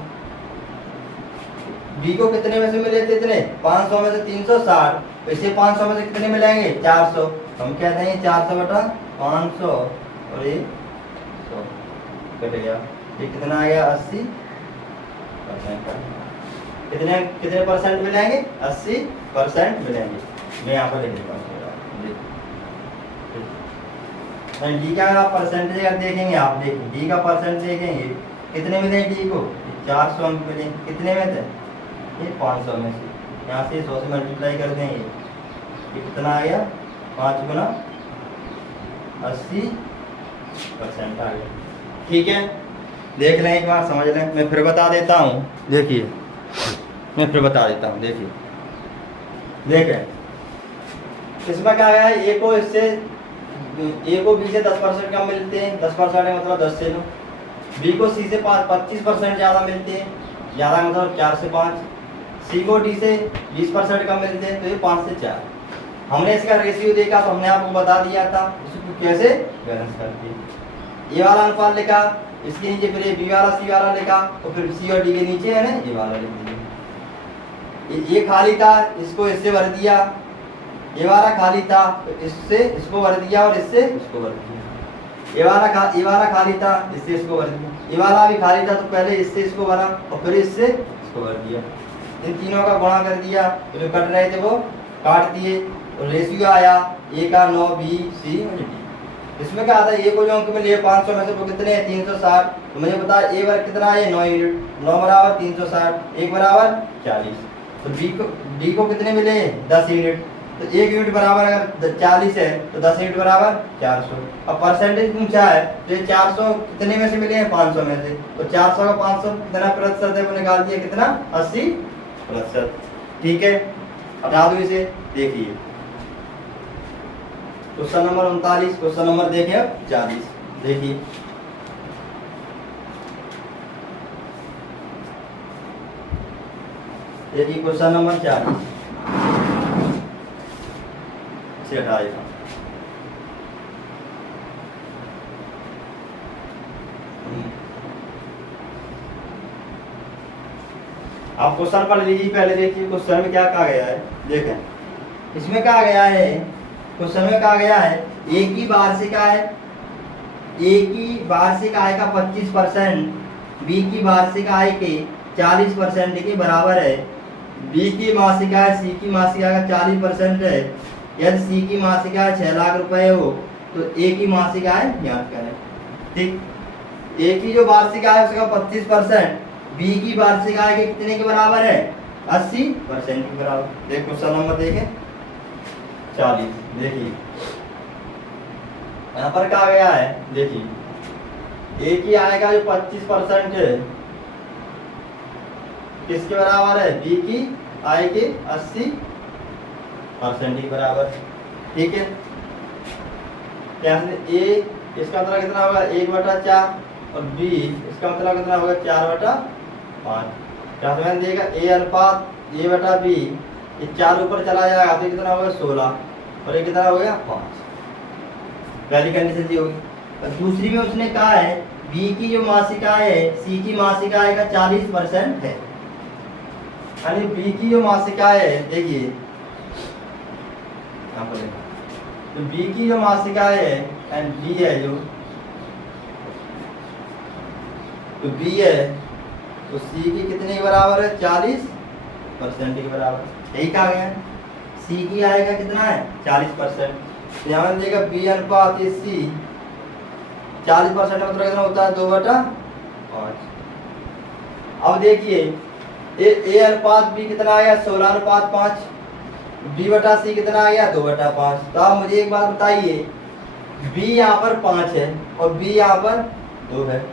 डी को कितने में से मिले थे इतने 500 में से 360, तो इसे 500 में से कितने मिलेंगे 400, हम कहते हैं 400 बटा 500 और ये 100 कट गया, ये कितना आ गया 80%। कितने कितने परसेंट मिलेंगे 80% मिलेंगे। मैं यहाँ पर लिख देता हूँ डी का आप परसेंटेज अगर देखेंगे, आप देखिए डी का परसेंट देखेंगे कितने मिले डी को 400 अंक मिले, कितने में थे ये 500 में से, यहाँ से 100 से मल्टीप्लाई कर देंगे ये कितना आ गया 5 गुना 80% आ गया। ठीक है, देख लें एक बार समझ लें, मैं फिर बता देता हूँ। देखिए मैं फिर बता देता हूँ, देखिए देखें इसमें क्या गया है ए को इससे ए को बी से 10% कम मिलते हैं, 10% मतलब 10 से लो। बी को सी से 25% ज़्यादा मिलते हैं, ज़्यादा मतलब 4 से 5। सी को डी से 20% कम मिलते हैं, तो ये 5 से 4। हमने इसका रेशियो देखा तो हमने आपको बता दिया था इसको कैसे बैलेंस करके। ए वाला अनुपात लिखा, इसके नीचे फिर बी वाला सी वाला लिखा, और फिर सी और डी के नीचे है ना ए वाला लिख दिया। ये खाली था, इसको इससे भर दिया, ये वाला खाली था तो इससे इसको भर दिया और इससे इसको भर दिया। ये वाला खाली था, इससे इसको भर दिया। ये वाला भी खाली था तो पहले इससे इसको भरा और फिर इससे इसको भर दिया। इन तीनों का गुणा कर दिया, तो जो कट रहे थे वो काट दिए और रेशियो आया ए का 9 बी सी और डी। इसमें क्या आता है ए को जो अंक मिले 500 में से वो कितने हैं 360, तो मुझे पता है ए वर्ग कितना है 9 यूनिट, 9 बराबर 360, 1 बराबर 40। तो डी को कितने मिले 10 यूनिट, तो 1 यूनिट बराबर अगर 40 है तो 10 यूनिट बराबर 400। अब परसेंटेज पूछा है तो ये 400 कितने में से मिले हैं 500 में से, तो 400 का 500 कितना प्रतिशत है वो निकाल दिया कितना 80%। ठीक है, हटा दो इसे। देखिए क्वेश्चन नंबर 39, क्वेश्चन नंबर देखिए 40। देखिए देखिए क्वेश्चन नंबर 40 से हटाएगा। आप क्वेश्चन पढ़ लीजिए पहले। देखिए क्वेश्चन में क्या कहा गया है, देखें इसमें कहा गया है, क्वेश्चन में कहा गया है ए की वार्षिक आय, ए की वार्षिक आय का 25% बी की वार्षिक आय के 40% के बराबर है। बी की मासिक आय सी की मासिक आय का 40% है। यदि सी की मासिक आय 6 लाख रुपए हो तो ए की मासिक आय ज्ञात करें। ठीक, ए की जो वार्षिक आय है उसका 25%, बी की वार्षिक आय के कितने के बराबर है 80% के बराबर। देख क्वेश्चन नंबर देखें 40। देखिए यहाँ पर कहा गया है, देखिए ए की आय का जो 25% है किसके बराबर है बी की आय के 80% के बराबर। ठीक है, ए इसका मतलब कितना होगा 1/4 और बी इसका मतलब कितना होगा 4/5। क्या समझ देगा ए अनुपात ए बटा बी, ये 4 ऊपर चला जाएगा तो कितना होगा 16 और ये कितना हो गया 5। पहली कंडीशन ये होगी। और दूसरी में उसने कहा है बी की जो मासिक आय है सी की मासिक आय का 40% है, यानी बी की जो मासिक आय है, देखिए यहाँ पर तो बी की जो मासिक आय है एंड बी है जो तो बी है तो सी की कितने के बराबर है 40% के बराबर। यही कहा गया सी की आय का कितना है 40%। यहाँ में देगा बी अनुपात सी 40% मतलब कितना होता है 2/5। अब देखिए ए अनुपात बी कितना आ गया 16:5, बी बटा सी कितना आ गया 2/5। तो आप मुझे एक बात बताइए, बी यहाँ पर 5 है और बी यहाँ पर 2 है,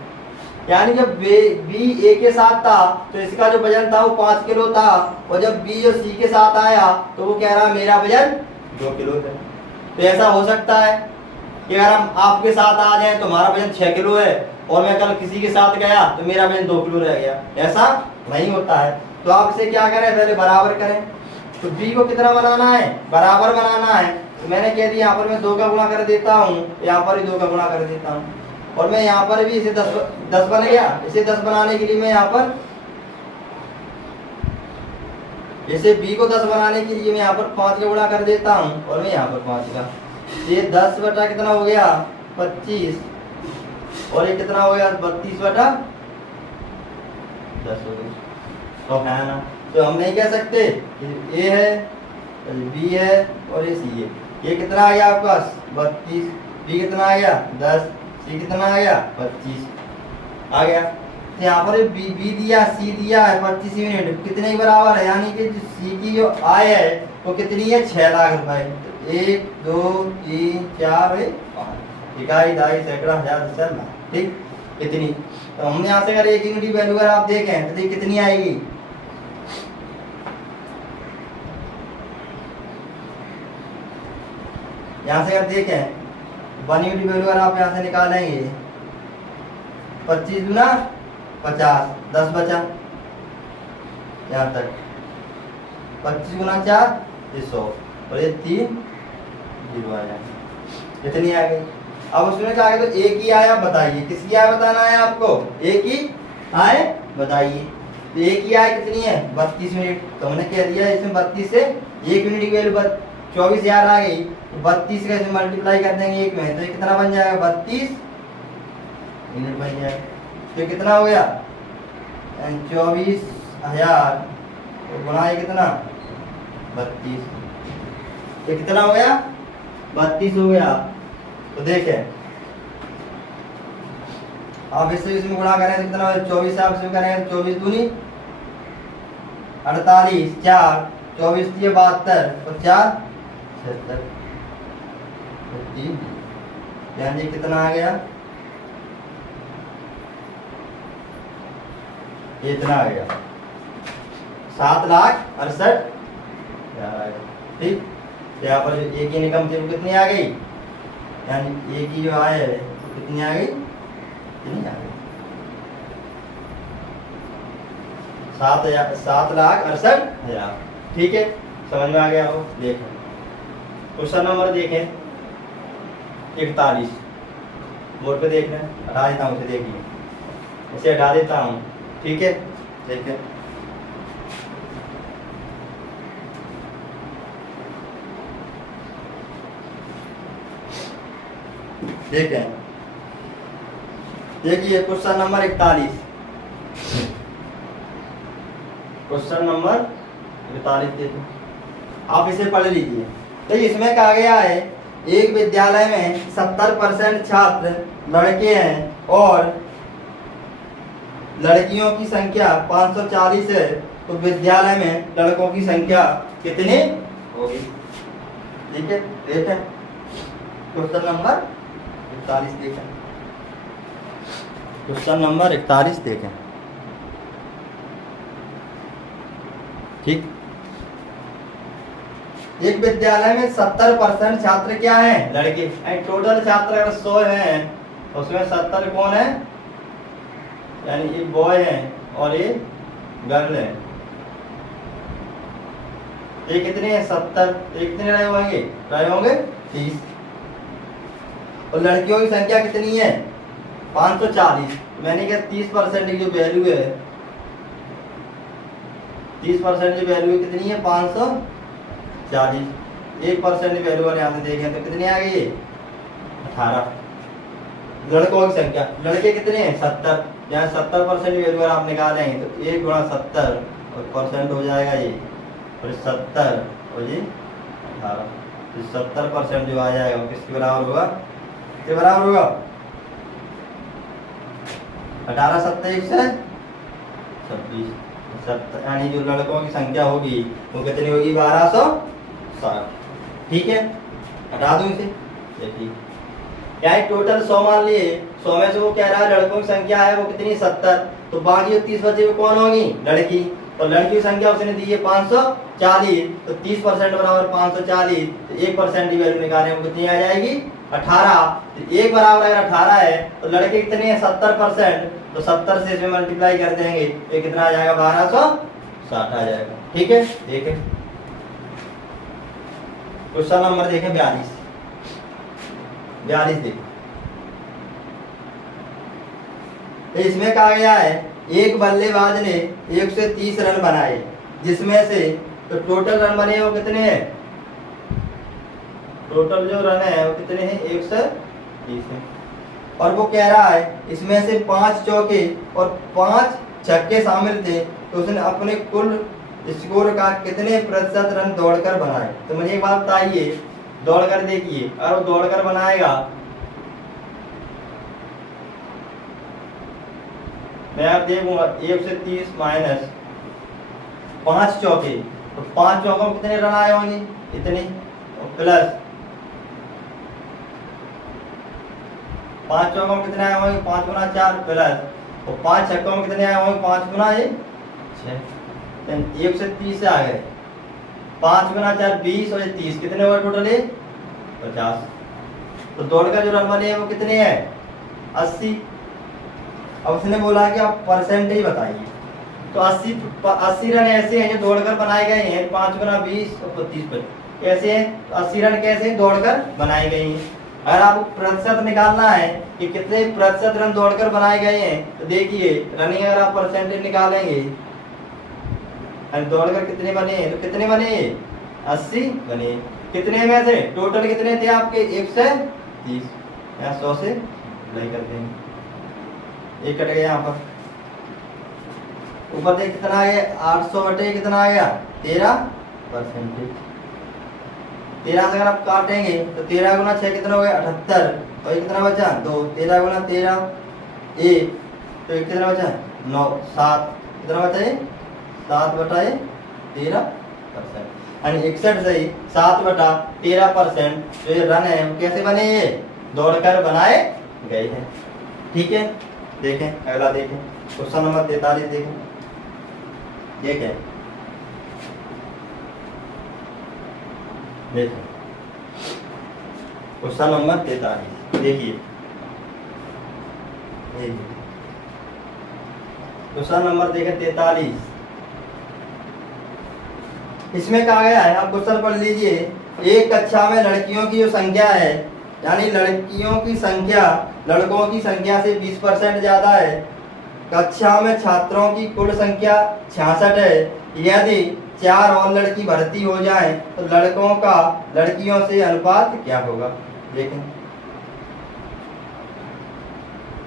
यानी जब बी ए के साथ था तो इसका जो वजन था वो 5 किलो था, और जब बी जो सी के साथ आया तो वो कह रहा है मेरा वजन 2 किलो है। तो ऐसा हो सकता है कि अगर हम आपके साथ आ जाए तो हमारा वजन 6 किलो है और मैं कल किसी के साथ गया तो मेरा वजन 2 किलो रह गया, ऐसा नहीं होता है। तो आप इसे क्या करें, पहले बराबर करें। तो बी को कितना बनाना है, बराबर बनाना है। तो मैंने कह दिया यहाँ पर मैं 2 का गुणा कर देता हूँ, यहाँ पर भी 2 का गुणा कर देता हूँ, और मैं यहाँ पर भी इसे 10 बन गया। इसे 10 बनाने के लिए मैं यहाँ पर इसे बी को 10 बनाने के लिए मैं यहाँ पर 5 का गुणा कर देता हूँ, और मैं यहाँ पर 5 का, ये 10 बटा कितना हो गया 25, और ये कितना हो गया 32/10 हो गया। तो है ना, तो हम नहीं कह सकते कि ए है, बी है और ये सी है। ये कितना आ गया आपके पास 32, बी कितना आ गया 10, सी कितना आ गया 25 आ गया। तो यहाँ पर बी दिया सी दिया है 25 यूनिट, कितने के बराबर है, यानी कि सी की जो आय है वो कितनी है 6 लाख रुपए। 1 2 3 4 5 इकाई दाई सैकड़ा हजार दशम लाख, ठीक कितनी। तो हमने यहाँ से अगर एक यूनिट की वैल्यू अगर आप देखें तो कितनी आएगी, यहाँ से अगर देखें 1 यूनिट वैल्यू अगर आप यहाँ से निकालेंगे 25 गुना 50, 10 बचा यहाँ तक, 25 गुना 4 ये 100, और ये 3 0 आ जाए, इतनी आ गई। अब उसमें क्या तो एक ही आया बताइए, किसकी आय बताना है आपको, एक ही आय बताइए। तो एक ही आय कितनी है 32 यूनिट। तो हमने कह दिया इसमें 32 से 1 यूनिट की वैल्यू 24,000 आ गई, तो 32 का इसमें मल्टीप्लाई कर देंगे 1 में, तो ये कितना बन जाएगा 32 यूनिट बन जाएगा। तो कितना हो गया 24,000 गुणा ये कितना 32, ये कितना हो गया 32 हो गया। तो देखें आप इसमें गुणा करें तो कितना 24 आप इसमें करेंगे 24 दूनी 48, 4 24 दिए 72 और 4 76, यानी कितना आ गया, ये इतना आ गया 7,68,000 ठीक। यहाँ पर एक ही इनकम थी कितनी आ गई, यानी एक ही जो आय है कितनी आ गई, कितनी आ गई 7,68,000, ठीक है। समझ में आ गया हो। देखें क्वेश्चन नंबर देखें 41, बोर्ड पे देख रहे हैं, हटा देता हूँ इसे, देखिए इसे हटा देता हूँ, ठीक है। देखें देखें देखिए क्वेश्चन नंबर 41, क्वेश्चन नंबर 41 देखो, आप इसे पढ़ लीजिए। तो इसमें कहा गया है एक विद्यालय में 70% छात्र लड़के हैं और लड़कियों की संख्या 540 है, तो विद्यालय में लड़कों की संख्या कितनी होगी, ठीक है। देखें क्वेश्चन नंबर 41 देखें, क्वेश्चन नंबर 41 देखें, ठीक। एक विद्यालय में 70% छात्र क्या हैं, लड़के। टोटल छात्र अगर 100 हैं तो उसमें 70 कौन है, यानी ये बॉय है और ये गर्ल है। ये कितने हैं 70, ये कितने रहे होंगे 30, और लड़कियों की संख्या कितनी है 540। मैंने कहा 30% की जो वैल्यू है, 30% की वैल्यू कितनी है 540, 1% की वैल्यू यहाँ से देखें तो कितनी आ गई 18। लड़कों की संख्या, लड़के कितने हैं 70, यहाँ 70% की वैल्यू अगर आप निकालेंगे तो 1 गुणा 70 और परसेंट हो जाएगा ये, और 70 और ये 18, तो 70% जो आ जाएगा वो किसके बराबर होगा, किसके बराबर होगा, 18 7 1 से 26, यानी जो लड़कों की संख्या होगी वो कितनी होगी, 1260। ठीक है, हटा दूं इसे, ये ठीक। यानी टोटल 100 मान लिए, 100 में से वो कह रहा है लड़कों की संख्या है वो कितनी, 70, तो बाकी 30 बचे वो कौन होगी, लड़की। तो लड़की की संख्या उसने दी है 540, तो 30% बराबर 540, तो 1% की वैल्यू निकालें वो कितनी आ जाएगी, 18। तो 1 बराबर अगर 18 है तो लड़के कितने हैं, 70%, तो 70 से इसमें मल्टीप्लाई कर देंगे तो कितना आ जाएगा, 1260 आ जाएगा। ठीक है, देखें क्वेश्चन नंबर देखें 42 देखें। तो इसमें कहा गया है एक बल्लेबाज ने 130 रन बनाए, जिसमें से तो टोटल रन बने वो कितने हैं, टोटल जो रन है वो कितने हैं, 130 है। और वो कह रहा है इसमें से 5 चौके और 5 छक्के शामिल थे, तो उसने अपने कुल स्कोर का कितने प्रतिशत रन दौड़कर बनाए। तो मुझे एक बात बताइए, दौड़कर देखिए, अगर वो दौड़कर बनाएगा, मैं आप देखूंगा 130 माइनस 5 चौके, तो 5 चौकों में कितने रन आए होंगे, इतने, प्लस 5 चौकों में कितने आए होंगे, 5 गुना 4, प्लस और 5 छक्कों में कितने आए होंगे, 5 गुना 6, 130 से आ गए, 5 गुना 4 20 और 30 कितने हुए टोटल, 50। तो दौड़ का जो रन बने हैं वो कितने हैं, 80। अब उसने बोला कि आप परसेंटेज बताइए, तो 80 रन ऐसे हैं जो दौड़कर बनाए गए हैं, 5 गुना 20 और 30 पर ऐसे हैं, तो 80 रन कैसे दौड़कर बनाए गए हैं। अगर आपको प्रतिशत निकालना है कि कितने प्रतिशत रन दौड़कर बनाए गए हैं, तो देखिए रनिंग अगर आप परसेंटेज निकालेंगे, दौड़कर कितने बने, तो कितने बने, 80 बने। कितने में से टोटल कितने थे आपके, 130, यहाँ 100 से अप्लाई कर देंगे, एक कट गया यहाँ पर, ऊपर देख कितना आ गया, 800 बटे कितना आ गया, 13%। 13 से अगर आप काटेंगे तो 13 गुना 6 कितना हो गया, 78, और ये कितना बचा, 2, 13 गुना 13 1, तो ये कितना बचा, 9 7, कितना बचा, 7 बटा 13%, यानी 61 से 7 बटा 13% जो ये रन है वो कैसे बने, ये दौड़कर बनाए गए हैं। ठीक है, देखें अगला, देखें क्वेश्चन नंबर 43 देखें, देखें क्वेश्चन नंबर 43 देखिए, क्वेश्चन नंबर देखें 43। इसमें कहा गया है, आप क्वेश्चन पढ़ लीजिए, एक कक्षा में लड़कियों की जो संख्या है, यानी लड़कियों की संख्या लड़कों की संख्या से 20% ज्यादा है, कक्षा में छात्रों की कुल संख्या 66 है, यदि 4 और लड़की भर्ती हो जाए तो लड़कों का लड़कियों से अनुपात क्या होगा। देखें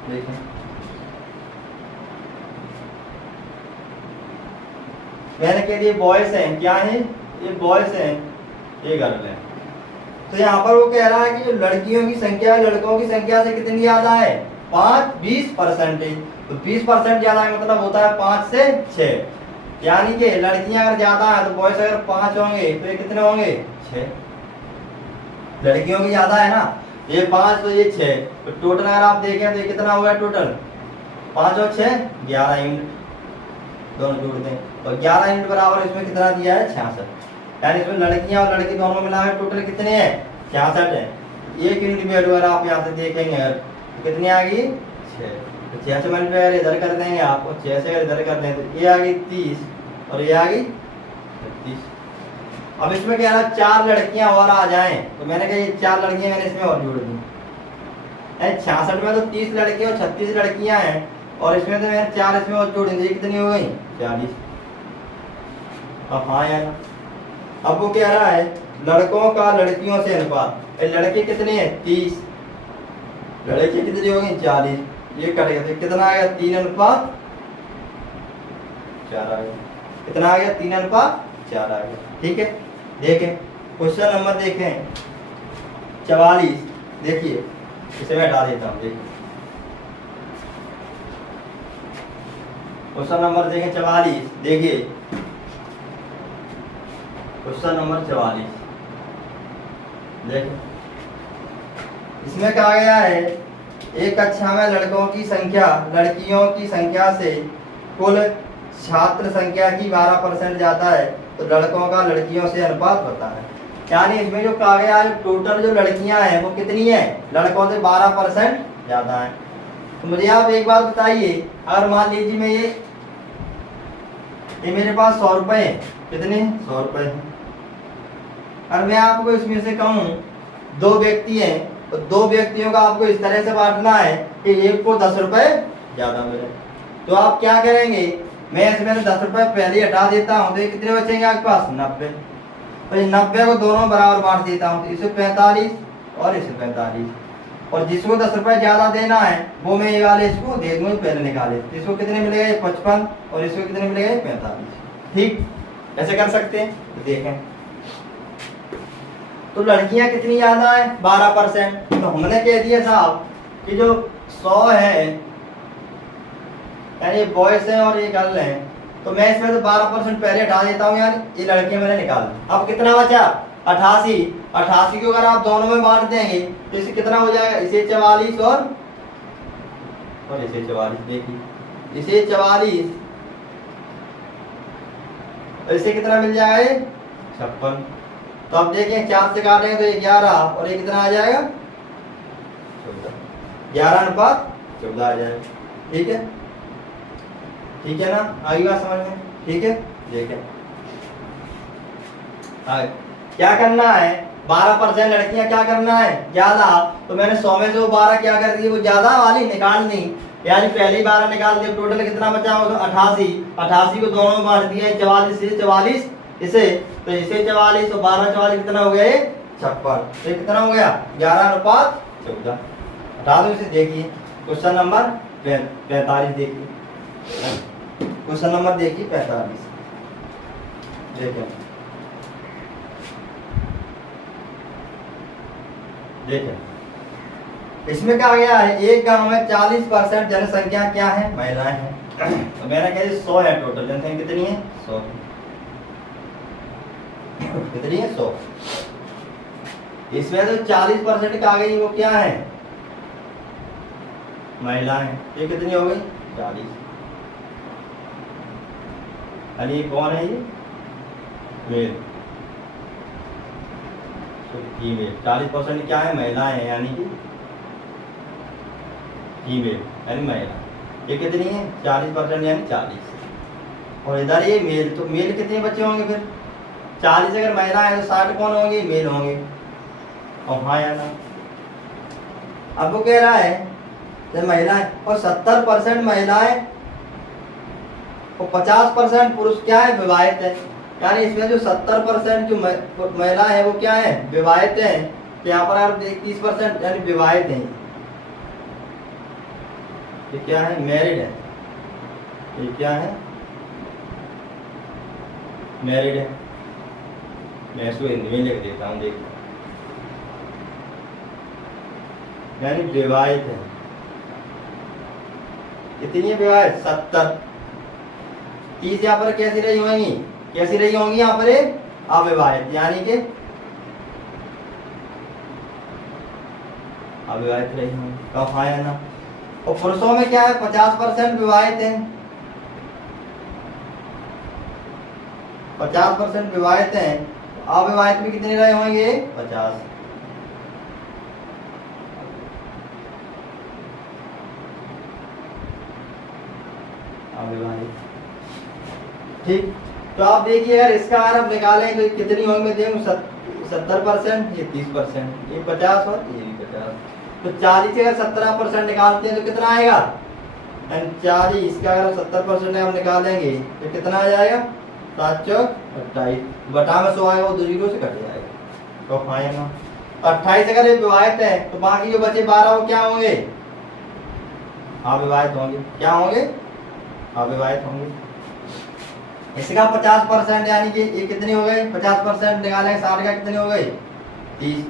देखें मैंने कह दिया बॉयज हैं, क्या है ये, बॉयज हैं, ये गर्ल है। तो यहाँ पर वो कह रहा है कि जो लड़कियों की संख्या है लड़कों की संख्या से कितनी ज्यादा है, 20%। तो 20% ज्यादा है मतलब होता है 5 से 6, यानी कि लड़कियां अगर ज्यादा है तो बॉयज अगर 5 होंगे तो ये कितने होंगे, 6। लड़कियों की ज्यादा है ना, ये 5 तो ये 6, तो टोटल अगर आप देखें तो ये कितना हो गया, टोटल 5 और 6 11 यूनिट, दोनों जोड़ दें तो 11 यूनिट बराबर इसमें कितना दिया है, 66। यानी इसमें लड़कियां और लड़के दोनों मिलाकर टोटल कितने हैं, 66 है। एक यूनिट वैल्यू अगर आप यहाँ से देखेंगे तो कितनी आ गई, 6। तो 6 से मल्टीप्लाई इधर कर देंगे आप, और 6 से अगर इधर कर दें तो ये आ गई 30 और ये आ गई 36। अब इसमें क्या है, 4 लड़कियां और आ जाएं, तो मैंने कहा ये 4 लड़कियां मैंने इसमें और जोड़ दी। 66 में तो 30 लड़के और 36 लड़कियां हैं, और इसमें तो मैंने 4 इसमें और जोड़ दी, कितनी हो गई, 40। अब हाँ यार, अब वो कह रहा है लड़कों का लड़कियों से अनुपात, लड़के कितने हैं, 30, लड़की कितनी हो गई, 40, ये कटेगा तो कितना आ गया, 3 अनुपात 4 आ गया, कितना आ गया, 3 अनुपात 4 आ गया। ठीक है, देखें क्वेश्चन नंबर देखें 44। देखिए इसे मैं हटा देता हूँ। देखिए क्वेश्चन नंबर देखें 44। देखिए क्वेश्चन नंबर 44 देखिए, इसमें कहा गया है एक कक्षा में लड़कों की संख्या लड़कियों की संख्या से कुल छात्र संख्या की 12% ज्यादा है, तो लड़कों का लड़कियों से अनुपात होता है। यानी इसमें जो कहा गया है टोटल जो लड़कियां हैं वो कितनी है, लड़कों से 12% ज्यादा है। तो मुझे आप एक बात बताइए, अगर मान लीजिए मैं ये मेरे पास 100 रुपए है, कितने 100 रुपए है। अगर मैं आपको इसमें से कहूँ 2 व्यक्ति हैं, तो 2 व्यक्तियों का आपको इस तरह से बांटना है कि एक को 10 रुपए ज्यादा मिले। तो आप क्या करेंगे, मैं इसमें से 10 रुपए पहले हटा देता हूँ, तो ये कितने बचेंगे आपके पास 90। तो ये 90 को दोनों बराबर बांट देता हूँ, तो इसे 45 और इसे 45। और जिसको 10 रुपए ज्यादा देना है वो मैं ये वाले इसको दे दूँ पहले निकाले। इसको कितने मिलेगा, ये 55 और इसको कितने मिलेगा, ये 45। ठीक, ऐसे कर सकते हैं। तो देखें तो लड़कियां कितनी ज्यादा है 12%। तो हमने कह दिया साहब कि जो 100 है यानी बॉयज हैं और ये गर्ल हैं, तो मैं इसमें तो 12% पहले हटा देता हूँ, यार ये लड़कियां मैंने निकाल दी। अब कितना बचा 88। 88 को अगर आप दोनों में बांट देंगे तो इसे कितना हो जाएगा, इसे 44 और इसे 44। देखिए इसे 44 और इसे कितना मिल जाएगा, 56। तो अब देखें 4 से काटेंगे तो 11 और ये कितना आ जाएगा 14। 11:14 आ जाएगा। ठीक है, ठीक है ना, आगे बात समझ में। ठीक है, देखें आगे क्या करना है, 12% लड़कियां क्या करना है ज्यादा, तो मैंने 100 में से वो 12 क्या कर दी, वो ज्यादा वाली निकाल दी, यानी पहले ही 12 निकाल दिए। टोटल कितना बचा होगा 88। 88 को दोनों में बांट दिया, 44 से 44 इसे, तो इसे 44 और 12 44 कितना हो गया, 56। तो कितना हो गया 11:14। हटा दो इसे। देखिए क्वेश्चन नंबर 45। देखिए क्वेश्चन नंबर देखिए 45। देखिए देखिए इसमें कहा गया है एक गांव में 40% जनसंख्या क्या है, महिलाएं हैं। तो मैंने कहा 100 है टोटल जनसंख्या, कितनी है 100, कितनी है 100। इसमें तो 40% आ गई, वो क्या है महिलाएं। ये कितनी हो गई 40। अरे कौन है ये मेल, फीमेल। 40% क्या है महिलाएं हैं, यानी कि फीमेल यानी महिला। ये कितनी है 40% यानी 40। और इधर ये मेल, तो मेल कितने बच्चे होंगे फिर 40 अगर महिला है तो 60 कौन होंगे, मेल होंगे। और हाँ या ना, अब वो कह रहा है कि महिलाएं और 70% महिलाएं और 50% पुरुष क्या है, विवाहित है। यानी इसमें जो 70% जो महिला है वो क्या है, विवाहित है। तो यहाँ पर आप 30% यानी विवाहित नहीं, ये क्या है मैरिड है, ये क्या है मैरिड है। मैं इसको हिंदी में लिख देता हूँ, देखिए यानी विवाहित है। कितनी है विवाहित 70। 30 यहाँ पर कैसी रही होंगी, कैसी रही होंगी यहाँ पर अविवाहित, यानी कि अविवाहित रही होंगी। कब हाँ या ना। और पुरुषों में क्या है 50% विवाहित है, 50% विवाहित हैं। अविवाहित में कितने रहे होंगे 50। अविवाहित। ठीक, तो आप देखिए अगर इसका अगर आप निकालें तो कितनी होंगे, देखो 70%, ये 30%, ये 50 और ये भी 50। तो 40 से अगर 17% निकालते हैं तो कितना आएगा, 40 का अगर 70% हम निकालेंगे तो कितना आ जाएगा 7 चौक 28। बटा में 100 आएगा, वो 2 जीरो से कट जाएगा। तो फाइनल 28 अगर ये विवाहित है तो बाकी जो बचे 12 वो क्या होंगे, अविवाहित होंगे। क्या होंगे, अविवाहित होंगे। इसका 50% यानी कि ये कितने हो गए, 50% निकालेंगे 60 का कितने हो गए 30,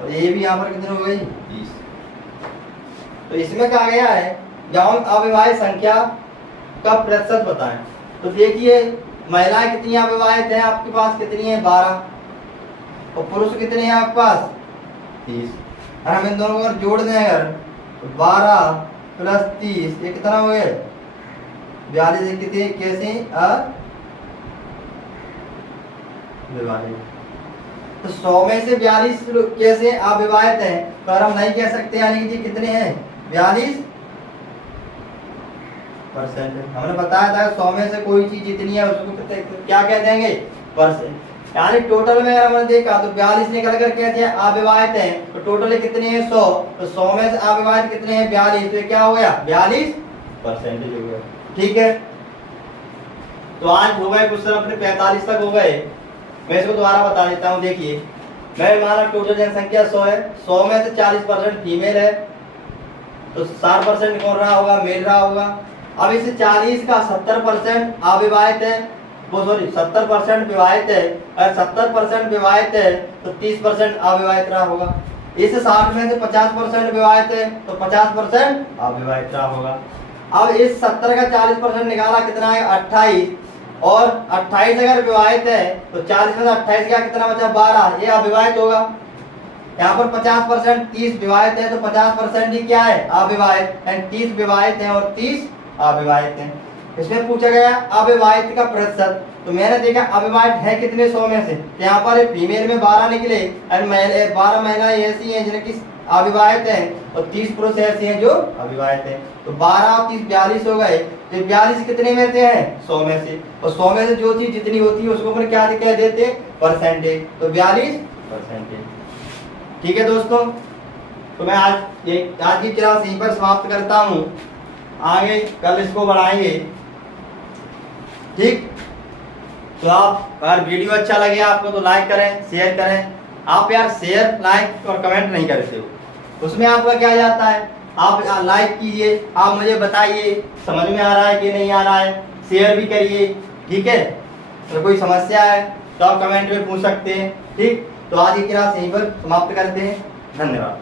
और ये भी यहाँ पर कितने हो गई 30। तो इसमें कहा गया है जब हम अविवाहित संख्या का प्रतिशत बताएं, तो देखिए महिलाएं कितनी अविवाहित हैं आपके पास, कितनी है 12, और पुरुष कितने हैं आपके पास 30। और हम इन दोनों को अगर जोड़ दें अगर 12 प्लस 30 ये कितना हो गया 42, कितने कैसे अविवाहित। तो 100 में से 42 लोग कैसे अविवाहित हैं, तो हम नहीं कह सकते यानी कि कितने हैं 42%। हमने बताया था 100 में से कोई चीज जितनी है उसको क्या कह देंगे परसेंट, यानी टोटल में अगर हमने देखा तो 42 निकल कर कहते हैं अविवाहित हैं, तो टोटल कितने हैं 100, तो 100 में से अविवाहित कितने हैं 42, तो ये क्या हो गया 42% हो गया। ठीक है, तो आज हो गए क्वेश्चन अपने 45 तक हो गए। मैं इसको दोबारा बता देता हूँ। देखिए मैं हमारा टोटल जनसंख्या 100 है, 100 में से 40% फीमेल है, तो 60% कौन रहा होगा मेल रहा होगा। अब इस 40 का 70% अविवाहित है, वो सॉरी 70% विवाहित है, और 70% विवाहित है तो 30% अविवाहित रहा होगा। इस 60 में से 50% विवाहित है तो 50% अविवाहित रहा होगा। अब इस 70 का 40% निकाला कितना है 28, और 28 अगर विवाहित है तो 40 में से 28 का कितना बचा 12, ये अविवाहित होगा। यहाँ पर 50% 30 विवाहित है तो 50% ही क्या है अविवाहित, यानी 30 विवाहित है और 30 अविवाहित है। इसमें पूछा गया अविवाहित का प्रतिशत, तो मैंने देखा अविवाहित है कितने 100 में से, तो यहाँ पर फीमेल में 12 निकले, और 12 महिलाएं ऐसी हैं जिनकी अविवाहित हैं और 30 पुरुष ऐसे हैं जो अविवाहित हैं। तो 12 और 30 42 हो गए, तो 42 कितने में से हैं 100 में से, और 100 में से जो चीज जितनी होती है उसको अपन क्या कह देते हैं परसेंटेज, तो 42%। ठीक है दोस्तों, तो मैं आज की क्लास यहीं पर समाप्त करता हूँ, आगे कल इसको बढ़ाएंगे। ठीक, तो आप अगर वीडियो अच्छा लगे आपको तो लाइक करें शेयर करें। आप यार शेयर लाइक और कमेंट नहीं करते हो, उसमें आपका क्या जाता है, आप लाइक कीजिए, आप मुझे बताइए समझ में आ रहा है कि नहीं आ रहा है, शेयर भी करिए। ठीक है, तो कोई समस्या है तो आप कमेंट में पूछ सकते हैं। ठीक, तो आज की क्लास यहीं पर समाप्त करते हैं। धन्यवाद।